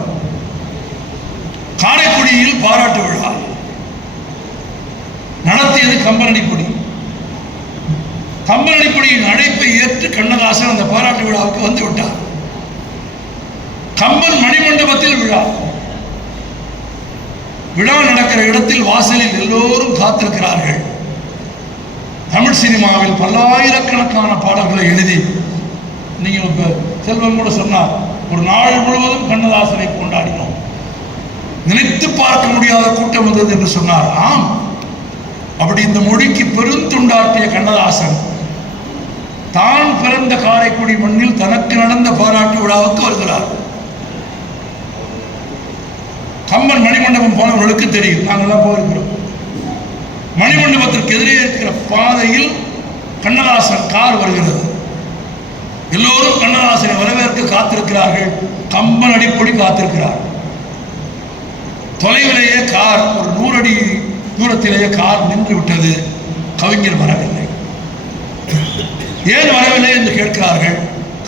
காரைக்குடியில் பாராட்டு விழா நடத்தியது கம்பனடிப்பொடி. கம்பனடிப்பொடியின் அழைப்பை ஏற்று கண்ணதாசன் அந்த பாராட்டு விழாவுக்கு வந்து விட்டார். கம்பன் மணிமண்டபத்தில் விழா. விழா நடக்கிற இடத்தில் வாசலில் எல்லோரும் காத்திருக்கிறார்கள். தமிழ் சினிமாவில் பல்லாயிரக்கணக்கான பாடல்களை எழுதி, நீங்க இப்ப செல்வம் கூட சொன்னார், ஒரு நாள் முழுவதும் கண்ணதாசனை கொண்டாடினோம், நினைத்து பார்க்க முடியாத கூட்டம் வந்தது என்று சொன்னார். ஆம், அப்படி இந்த மொழிக்கு பெருந்துண்டாற்றிய கண்ணதாசன் தான் பிறந்த காரைக்குடி மண்ணில் தனக்கு நடந்த பாராட்டு விழாவுக்கு வருகிறார். கம்பன் மணிமண்டபம் போனவர்களுக்கு தெரியும், நாங்கள்லாம் போயிருக்கிறோம். மணிமண்டபத்திற்கு எதிரே இருக்கிற பாதையில் கண்ணதாசன் கார் வருகிறது. எல்லோரும் கண்ணதாசனை வரவேற்க காத்திருக்கிறார்கள். கம்பன் அடிப்பொடி காத்திருக்கிறார். தொலைவிலேயே கார், ஒரு 100 அடி தூரத்திலேயே கார் நின்று விட்டது. கவிஞர் வரவில்லை. ஏன் வரவில்லை என்று கேட்கிறார்கள்.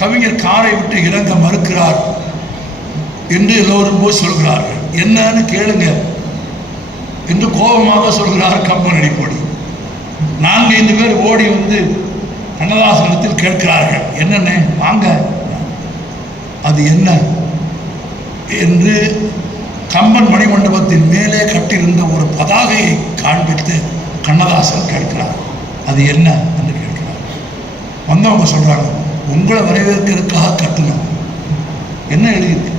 கவிஞர் காரை விட்டு இறங்க மறுக்கிறார் என்று எல்லோரும் போய் சொல்கிறார்கள். என்னன்னு கேளுங்க என்று கோபமாக சொல்கிறார் கம்பன் அடிப்பொடி. 4-5 பேர் ஓடி வந்து கண்ணதாசனத்தில் கேட்கிறார்கள், என்னென்ன வாங்க, அது என்ன என்று கம்பன் மணிமண்டபத்தின் மேலே கட்டியிருந்த ஒரு பதாகையை காண்பித்து கண்ணதாசன் கேட்கிறார், அது என்ன என்று கேட்கிறார். வந்தவங்க சொல்றாங்க, உங்களை வரவேற்கிறதுக்காக கட்டணும். என்ன எழுதியிருக்கு?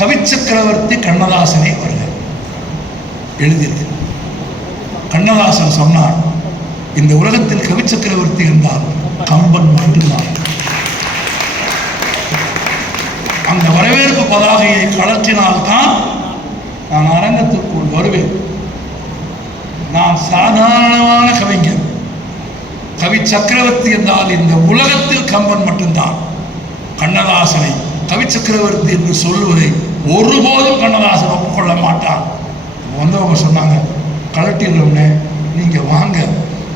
கவிச்சக்கரவர்த்தி கண்ணதாசனை வருக எழுதியிருக்கு. கண்ணதாசன் சொன்னார், இந்த உலகத்தில் கவிச்சக்கரவர்த்தி என்றால் கம்பன் மட்டும்தான். அந்த வரவேற்பு பதாகையை கலற்றினால்தான் நான் அரங்கத்திற்குள் வருவேன். நான் சாதாரணமான கவிஞர். கவி சக்கரவர்த்தி என்றால் இந்த உலகத்தில் கம்பன் மட்டும்தான். கண்ணதாசனை கவி சக்கரவர்த்தி என்று சொல்வதை ஒருபோதும் கண்ணதாசன் ஒப்புக்கொள்ள மாட்டான். வந்தவங்க சொன்னாங்க, கலட்டிடுறோம்னே, நீங்க வாங்க,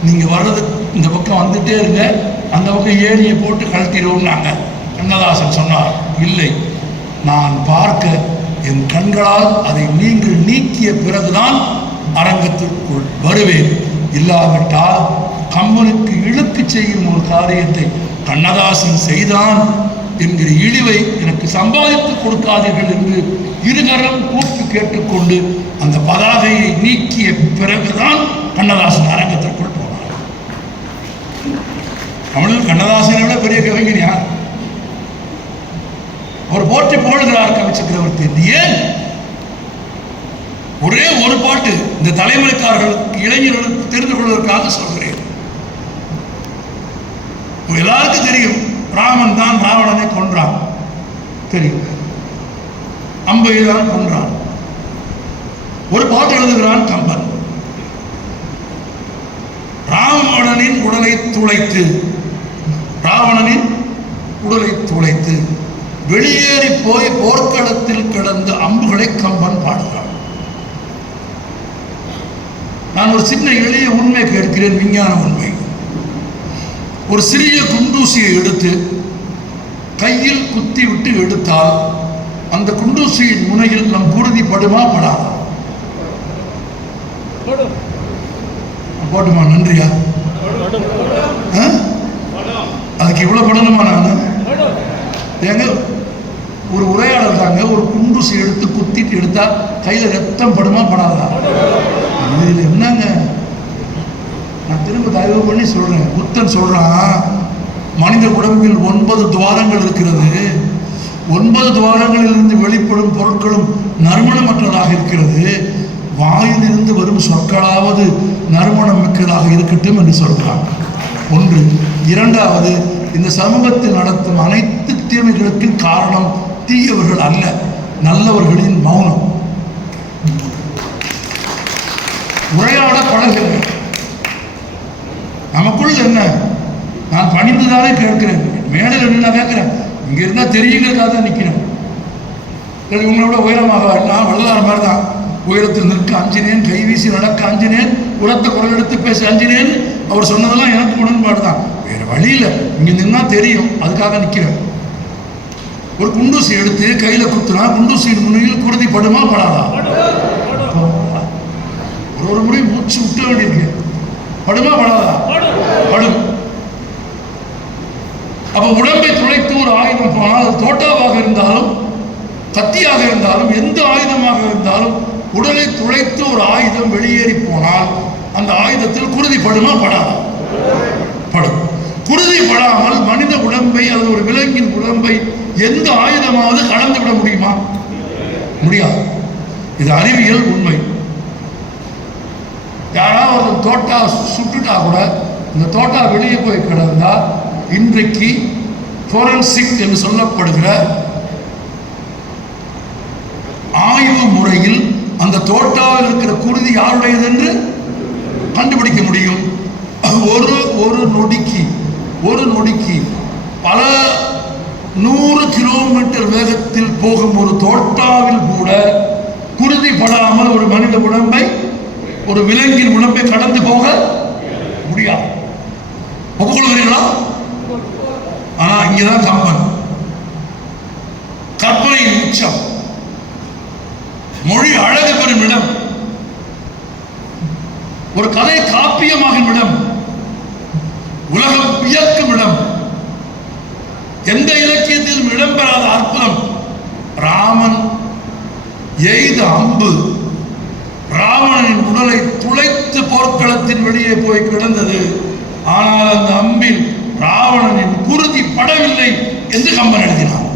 நீங்க வர்றது இந்த பக்கம் வந்துட்டே இருங்க, அந்த பக்கம் ஏணியை போட்டு கலட்டிடுவோம்னாங்க. கண்ணதாசன் சொன்னார், இல்லை, நான் பார்க்க என் கண்களால் அதை நீங்கள் நீக்கிய பிறகுதான் அரங்கத்திற்குள் வருவேன். இல்லாவிட்டால் கம்பனுக்கு இழுக்கு செய்யும் ஒரு காரியத்தை கண்ணதாசன் செய்தான் என்கிற இழிவை எனக்கு சம்பாதித்து கொடுக்காதீர்கள் என்று இருகரம் கூப்பி கேட்டுக்கொண்டு அந்த பதாகையை நீக்கிய பிறகுதான் கண்ணதாசன் அரங்கத்திற்குள் போனார். தமிழில் கண்ணதாசனை விட பெரிய கவிஞர் யார்? அவர் போற்றி போடுகிறார் கவி சக்கரவர்த்தி. ஏன்? ஒரே ஒரு பாட்டு இந்த தலைமுறைக்காரர்களுக்கு, இளைஞர்களுக்கு தெரிந்து கொள்வதற்காக சொல்கிறேன். எல்லாருக்கும் தெரியும், ராமன் தான் ராவணனை கொன்றான், தெரியும். அம்பை தான் கொன்றான். ஒரு பாட்டு எழுதுகிறான் கம்பன், ராவணனின் உடலை துளைத்து, ராவணனின் உடலை துளைத்து வெளியேறி போய் போர்க்களத்தில் கிடந்த அம்புகளை கம்பன் பாடுகிறான். நான் ஒரு சின்ன எளிய உண்மை கேட்கிறேன், விஞ்ஞான உண்மை. ஒரு சிறிய குண்டூசியை எடுத்து கையில் குத்தி விட்டு எடுத்தால் அந்த குண்டூசியின் முனையில் நம் குருதி படுமா படாதா? போட்டுமா? நன்றியா? அதுக்கு இவ்வளவு படணுமா? நான் ஏங்க ஒரு உரையாடல் தாங்க, ஒரு குண்டூசி எடுத்து குத்திட்டு எடுத்தா கையில ரத்தம் படுமா படாதா? இதுல என்னங்க, நான் திரும்ப தயவு பண்ணி சொல்றேன். புத்தன் சொல்றான், மனித உடம்பில் 9 துவாரங்கள் இருக்கிறது. 9 துவாரங்களிலிருந்து வெளிப்படும் பொருட்களும் நறுமணமற்றதாக இருக்கிறது. வாயிலிருந்து வரும் சொற்களாவது நறுமணம் மிக்கதாக இருக்கட்டும் என்று சொல்கிறான். ஒன்று. இரண்டாவது, இந்த சமூகத்தில் நடத்தும் அனைத்து தீமைகளுக்கு காரணம் தீயவர்கள் அல்ல, நல்லவர்களின் மௌனம். உரையாட பழகுங்கள். நமக்குள் என்ன, நான் பணிந்துதானே கேட்கிறேன், மேடையில் நின்று கேட்கிறேன், இங்க இருந்தா தெரியுங்கிறதுக்காக தான் நிற்கணும். உங்களோட உயரமாக நான் வள்ளலார் மாதிரி தான், உயரத்தில் நிற்க அஞ்சினேன், கைவீசி நடக்க அஞ்சினேன், உரத்த குரல் எடுத்து பேச அஞ்சினேன். அவர் சொன்னதெல்லாம் எனக்கு உடன்பாடு தான், வேற வழியில் இங்க நின்னா தெரியும், அதுக்காக நிற்கிறேன். ஒரு குண்டூசி எடுத்து கையில குத்துனா குண்டூசியின் முன்னில் குருதி படுமா படாதா? ஒரு முறை மூச்சு விட்ட வேண்டியிருக்கு, படுமா படாதா? படும். அப்ப உடம்பை துளைத்து ஒரு ஆயுதம் போனால், அது தோட்டாவாக இருந்தாலும் கத்தியாக இருந்தாலும் எந்த ஆயுதமாக இருந்தாலும், உடலை துளைத்து ஒரு ஆயுதம் வெளியேறி போனால் அந்த ஆயுதத்தில் குருதி படுமா படாதா? படும். குருதி படாமல் மனித உடம்பை அல்லது ஒரு விலங்கின் உடம்பை எந்த ஆயுதமாவது கடந்து விட முடியுமா? முடியாது. இது அறிவியல் உண்மை. யாராவது தோட்டா சுட்டுட்டா கூட இந்த தோட்டா வெளியே போய் கிடந்தா இன்றைக்கு ஃபோரன்சிக் என்று சொல்லப்படுகிற ஆய்வு முறையில் அந்த தோட்டாவில் இருக்கிற குருதி யாருடையது என்று கண்டுபிடிக்க முடியும். ஒரு நொடிக்கு பல 100 கிலோமீட்டர் வேகத்தில் போகும் ஒரு தோட்டாவில் கூட குருதி படாமல் ஒரு மனித உடம்பை, ஒரு விலங்கின் உடம்பை கடந்து போக முடியும். முடியாது. ஒப்புக்கொள்கிறீர்களா? ஆனா இங்கதான் கம்பன் கற்பனையின் உச்சம், மொழி அழகு பெறும் இடம், ஒரு கதை காப்பியமாகும் இடம், உலகம் வியக்கும் இடம், எந்த இலக்கியத்திலும் இடம்பெறாத அற்புதம். ராமன் எய்த அம்பு ராவணனின் உடலை துளைத்து போர்க்களத்தின் வெளியே போய் கிடந்தது. ஆனால் அந்த அம்பில் ராவணனின் குருதி படவில்லை என்று கம்பன் எழுதினான்.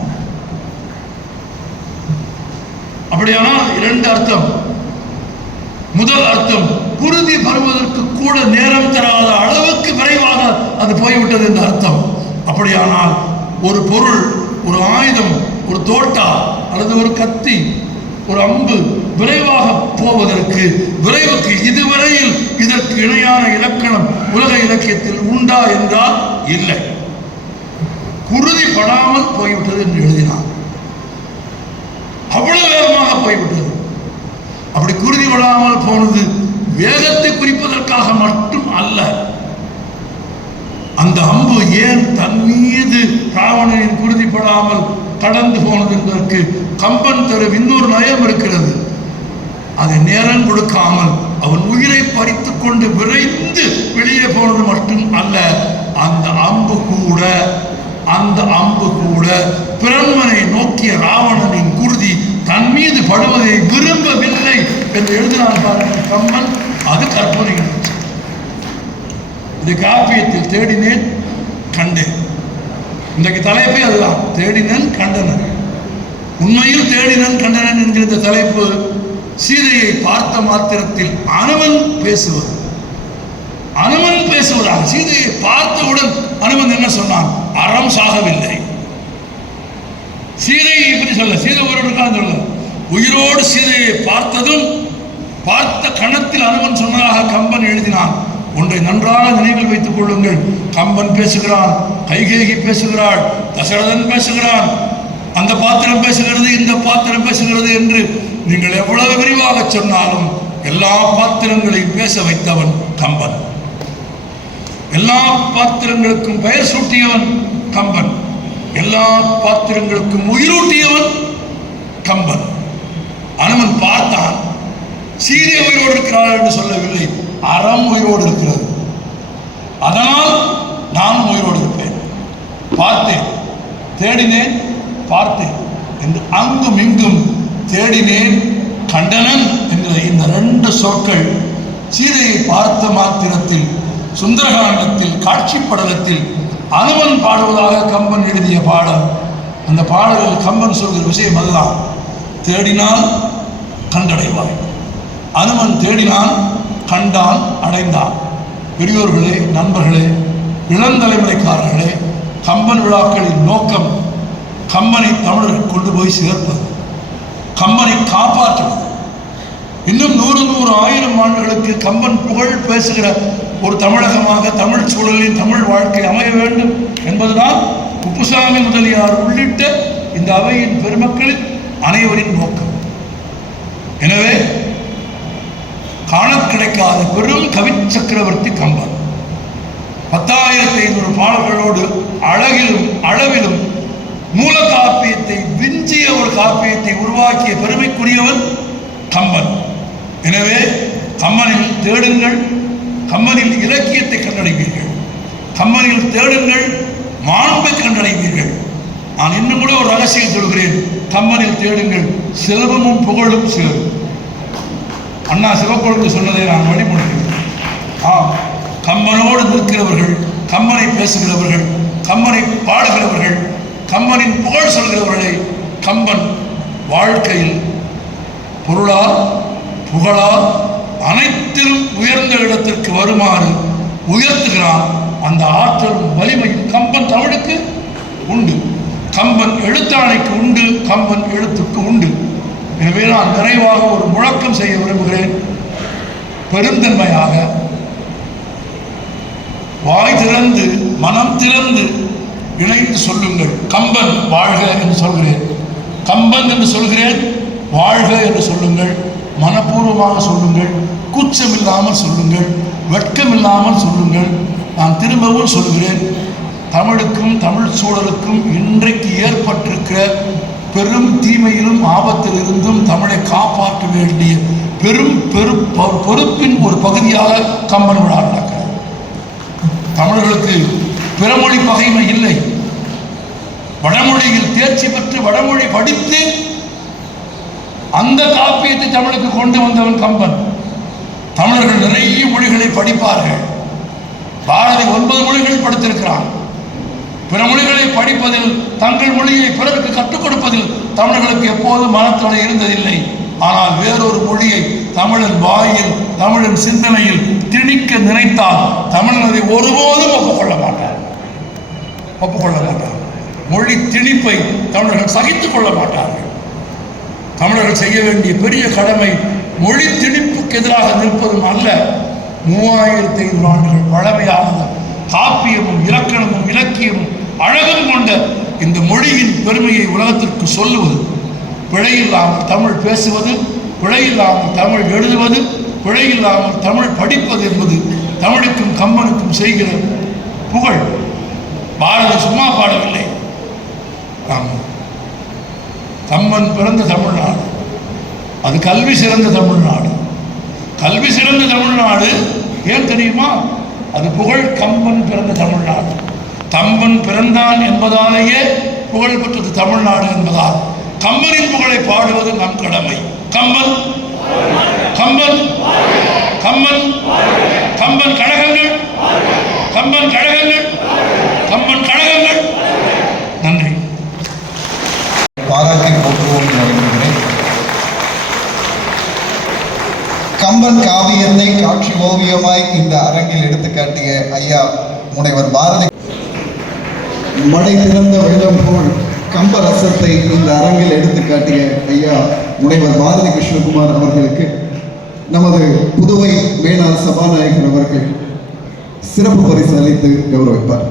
அப்படியானால் இரண்டு அர்த்தம். முதல் அர்த்தம், குருதி பருவதற்கு கூட நேரம் தராத அளவுக்கு விரைவாக அது போய்விட்டது என்ற அர்த்தம். அப்படியானால் ஒரு பொருள், ஒரு ஆயுதம், ஒரு தோட்டா அல்லது ஒரு கத்தி, ஒரு அம்பு விரைவாக போவதற்கு, விரைவுக்கு இதுவரையில் இதற்கு இணையான இலக்கணம் உலக இலக்கியத்தில் உண்டா என்றால் இல்லை. குருதி படாமல் போய்விட்டது என்று எழுதினார். அவ்வளவு வேகமாக போய்விட்டது. அப்படி குருதி படாமல் போனது வேகத்தை குறிப்பதற்காக மட்டும் அல்ல. அந்த அம்பு ஏன் தன் மீது ராவணனின் குருதிப்படாமல் கடந்து போனது என்பதற்கு கம்பன் தரும் இன்னொரு நயம் இருக்கிறது. அதை நேரம் கொடுக்காமல் அவன் உயிரை பறித்துக் கொண்டு விரைந்து வெளியே போனது மட்டும் அல்ல, அந்த அம்பு கூட பிரம்மனை நோக்கிய ராவணனின் குருதி தன் மீது படுவதை விரும்பவில்லை என்று எழுதினான் பாருங்கள் கம்பன். அது கற்பனை. இது காப்பியத்தில் தேடினேன் கண்டேன். இன்றைக்கு தலைப்பே அதுதான், தேடினன் கண்டனன். உண்மையில் தேடினன் கண்டனன் என்கிற இந்த தலைப்பு சீதையை பார்த்த மாத்திரத்தில் அனுமன் பேசுவதாக. சீதையை பார்த்தவுடன் அனுமன் என்ன சொன்னான்? அறம் சாகவில்லை. சீதையை இப்படி சொல்ல, சீதை உயிரோடு இருக்கான்னு சொல்ல, உயிரோடு சீதையை பார்த்ததும் பார்த்த கணத்தில் அனுமன் சொன்னதாக கம்பன் எழுதினான். ஒன்றை நன்றாக நினைவில் வைத்துக் கொள்ளுங்கள். கம்பன் பேசுகிறான், கைகேயி பேசுகிறாள், தசரதன் பேசுகிறான், அந்த பாத்திரம் பேசுகிறது, இந்த பாத்திரம் பேசுகிறது என்று நீங்கள் எவ்வளவு விரிவாக சொன்னாலும் எல்லா பாத்திரங்களையும் பேச வைத்தவன் கம்பன். எல்லா பாத்திரங்களுக்கும் பெயர் சூட்டியவன் கம்பன். எல்லா பாத்திரங்களுக்கும் உயிரூட்டியவன் கம்பன். அனுமன் பார்த்தான், சீதை உயிரோடு இருக்கிறாள் என்று சொல்லவில்லை, அறம் உயிரோடு இருக்கிறது, அதனால் நானும் உயிரோடு இருப்பேன். பார்த்தேன், தேடினேன், பார்த்தேன் என்று அங்கும் இங்கும் தேடினேன் கண்டனன் என்கிற இந்த ரெண்டு சொற்கள் சீதையை பார்த்த மாத்திரத்தில் சுந்தரகாண்டத்தில் காட்சி படலத்தில் அனுமன் பாடுவதாக கம்பன் எழுதிய பாடல். அந்த பாடலில் கம்பன் சொல்கிற விஷயம் அதுதான். தேடினால் கண்டடைவாய். அனுமன் தேடினான், கண்டான், அடைந்தான். பெரியோர்களே, நண்பர்களே, இளந்தலைமுறைக்காரர்களே, கம்பன் விழாக்களின் நோக்கம் கம்பனை தமிழர்கள் கொண்டு போய் சேர்ப்பது, கம்பனை காப்பாற்றுவது. இன்னும் 100 1000 ஆண்டுகளுக்கு கம்பன் புகழ் பேசுகிற ஒரு தமிழகமாக தமிழ் சூழலில் தமிழ் வாழ்க்கை அமைய வேண்டும் என்பதுதான் குப்புசாமி முதலியார் உள்ளிட்ட இந்த அவையின் பெருமக்களின் அனைவரின் நோக்கம். எனவே காண கிடைக்காத பெரும் கவி சக்கரவர்த்தி கம்பன் 10,500 பாடல்களோடு அழகிலும் அளவிலும் மூல காப்பியத்தை விஞ்சிய ஒரு காப்பியத்தை உருவாக்கிய பெருமைக்குரியவன் கம்பன். எனவே கம்பனில் தேடுங்கள், கம்பனில் இலக்கியத்தை கண்டடைவீர்கள், கம்பனில் தேடுங்கள், மாண்பை கண்டடைவீர்கள். நான் இன்னும் கூட ஒரு ரகசியம் சொல்கிறேன், கம்பனில் தேடுங்கள், செல்வமும் புகழும் சேரும். அண்ணா சிவக்கொழுந்து சொன்னதை நான் வழிமொழிகிறேன். கம்பனோடு நிற்கிறவர்கள், கம்பனை பேசுகிறவர்கள், கம்பனை பாடுகிறவர்கள், கம்பனின் புகழ் சொல்கிறவர்களை கம்பன் வாழ்க்கையில் பொருளால் புகழால் அனைத்திலும் உயர்ந்த இடத்திற்கு வருமாறு உயர்த்துகிறான். அந்த ஆற்றலும் வலிமையும் கம்பன் தமிழுக்கு உண்டு, கம்பன் எழுத்தாணைக்கு உண்டு, கம்பன் எழுத்துக்கு உண்டு. எனவே நான் நிறைவாக ஒரு முழக்கம் செய்ய விரும்புகிறேன். பெருந்தன்மையாக வாய் திறந்து மனம் திறந்து இணைந்து சொல்லுங்கள், கம்பன் வாழ்க என்று சொல்கிறேன், கம்பன் என்று சொல்கிறேன், வாழ்க என்று சொல்லுங்கள், மனப்பூர்வமாக சொல்லுங்கள், கூச்சமில்லாமல் சொல்லுங்கள், வெட்கமில்லாமல் சொல்லுங்கள். நான் திரும்பவும் சொல்கிறேன், தமிழுக்கும் தமிழ் சூழலுக்கும் இன்றைக்கு ஏற்பட்டிருக்கிற பெரும் தீமையிலும் ஆபத்திலிருந்தும் தமிழை காப்பாற்ற வேண்டிய பொறுப்பின் ஒரு பகுதியாக கம்பன் விழா நடக்கிறது. தமிழர்களுக்கு பிறமொழி பகைமை இல்லை. வடமொழியில் தேர்ச்சி பெற்று வடமொழி படித்து அந்த காப்பியத்தை தமிழுக்கு கொண்டு வந்தவன் கம்பன். தமிழர்கள் நிறைய மொழிகளை படிப்பார்கள். பாரதி 9 மொழிகள் படித்திருக்கிறான். பிற மொழிகளை படிப்பதில், தங்கள் மொழியை பிறருக்கு கற்றுக் கொடுப்பதில் தமிழர்களுக்கு எப்போதும் மனத்தொடை இருந்ததில்லை. ஆனால் வேறொரு மொழியை தமிழன் வாயில், தமிழன் சிந்தனையில் திணிக்க நினைத்தால் தமிழன் அதை ஒருபோதும் ஒப்புக்கொள்ள மாட்டார். மொழி திணிப்பை தமிழர்கள் சகித்துக் கொள்ள மாட்டார்கள். தமிழர்கள் செய்ய வேண்டிய பெரிய கடமை மொழி திணிப்புக்கு எதிராக நிற்பதும் அல்ல, 3500 ஆண்டுகள் பழமையானது காப்பியமும் இலக்கணமும் இலக்கியமும் அழகும் கொண்ட இந்த மொழியின் பெருமையை உலகத்திற்கு சொல்லுவது, பிழையில்லாமல் தமிழ் பேசுவது, பிழையில்லாமல் தமிழ் எழுதுவது, பிழையில்லாமல் தமிழ் படிப்பது என்பது தமிழுக்கும் கம்பனுக்கும் செய்கிற புகழ். பாரதி சும்மா பாடவில்லை. கம்பன் பிறந்த தமிழ்நாடு அது கல்வி சிறந்த தமிழ்நாடு. கல்வி சிறந்த தமிழ்நாடு ஏன் தெரியுமா? அது புகழ் கம்பன் பிறந்த தமிழ்நாடு. கம்பன் பிறந்தான் என்பதாலேயே புகழ் பெற்றது தமிழ்நாடு என்பதால் கம்பனின் புகழை பாடுவது நம் கடமை. கம்பன் கம்பன் கம்பன் கம்பன் கழகங்கள், கம்பன் கழகங்கள், கம்பன் கழகங்கள். நன்றி. பாராட்டி போற்றுவோம் வருகிறேன். கம்பன் காவியத்தை காட்சி ஓவியமாய் இந்த அரங்கில் எடுத்துக்காட்டிய ஐயா முனைவர் பாரதி, மடை திறந்த வெள்ளம் போல் கம்ப ரசத்தை இந்த அரங்கில் எடுத்துக்காட்டிய ஐயா முனைவர் பாரதி கிருஷ்ணகுமார் அவர்களுக்கு நமது புதுவை மேனாள் சபாநாயகர் அவர்கள் சிறப்பு பரிசு அளித்து கௌரவிப்பார்.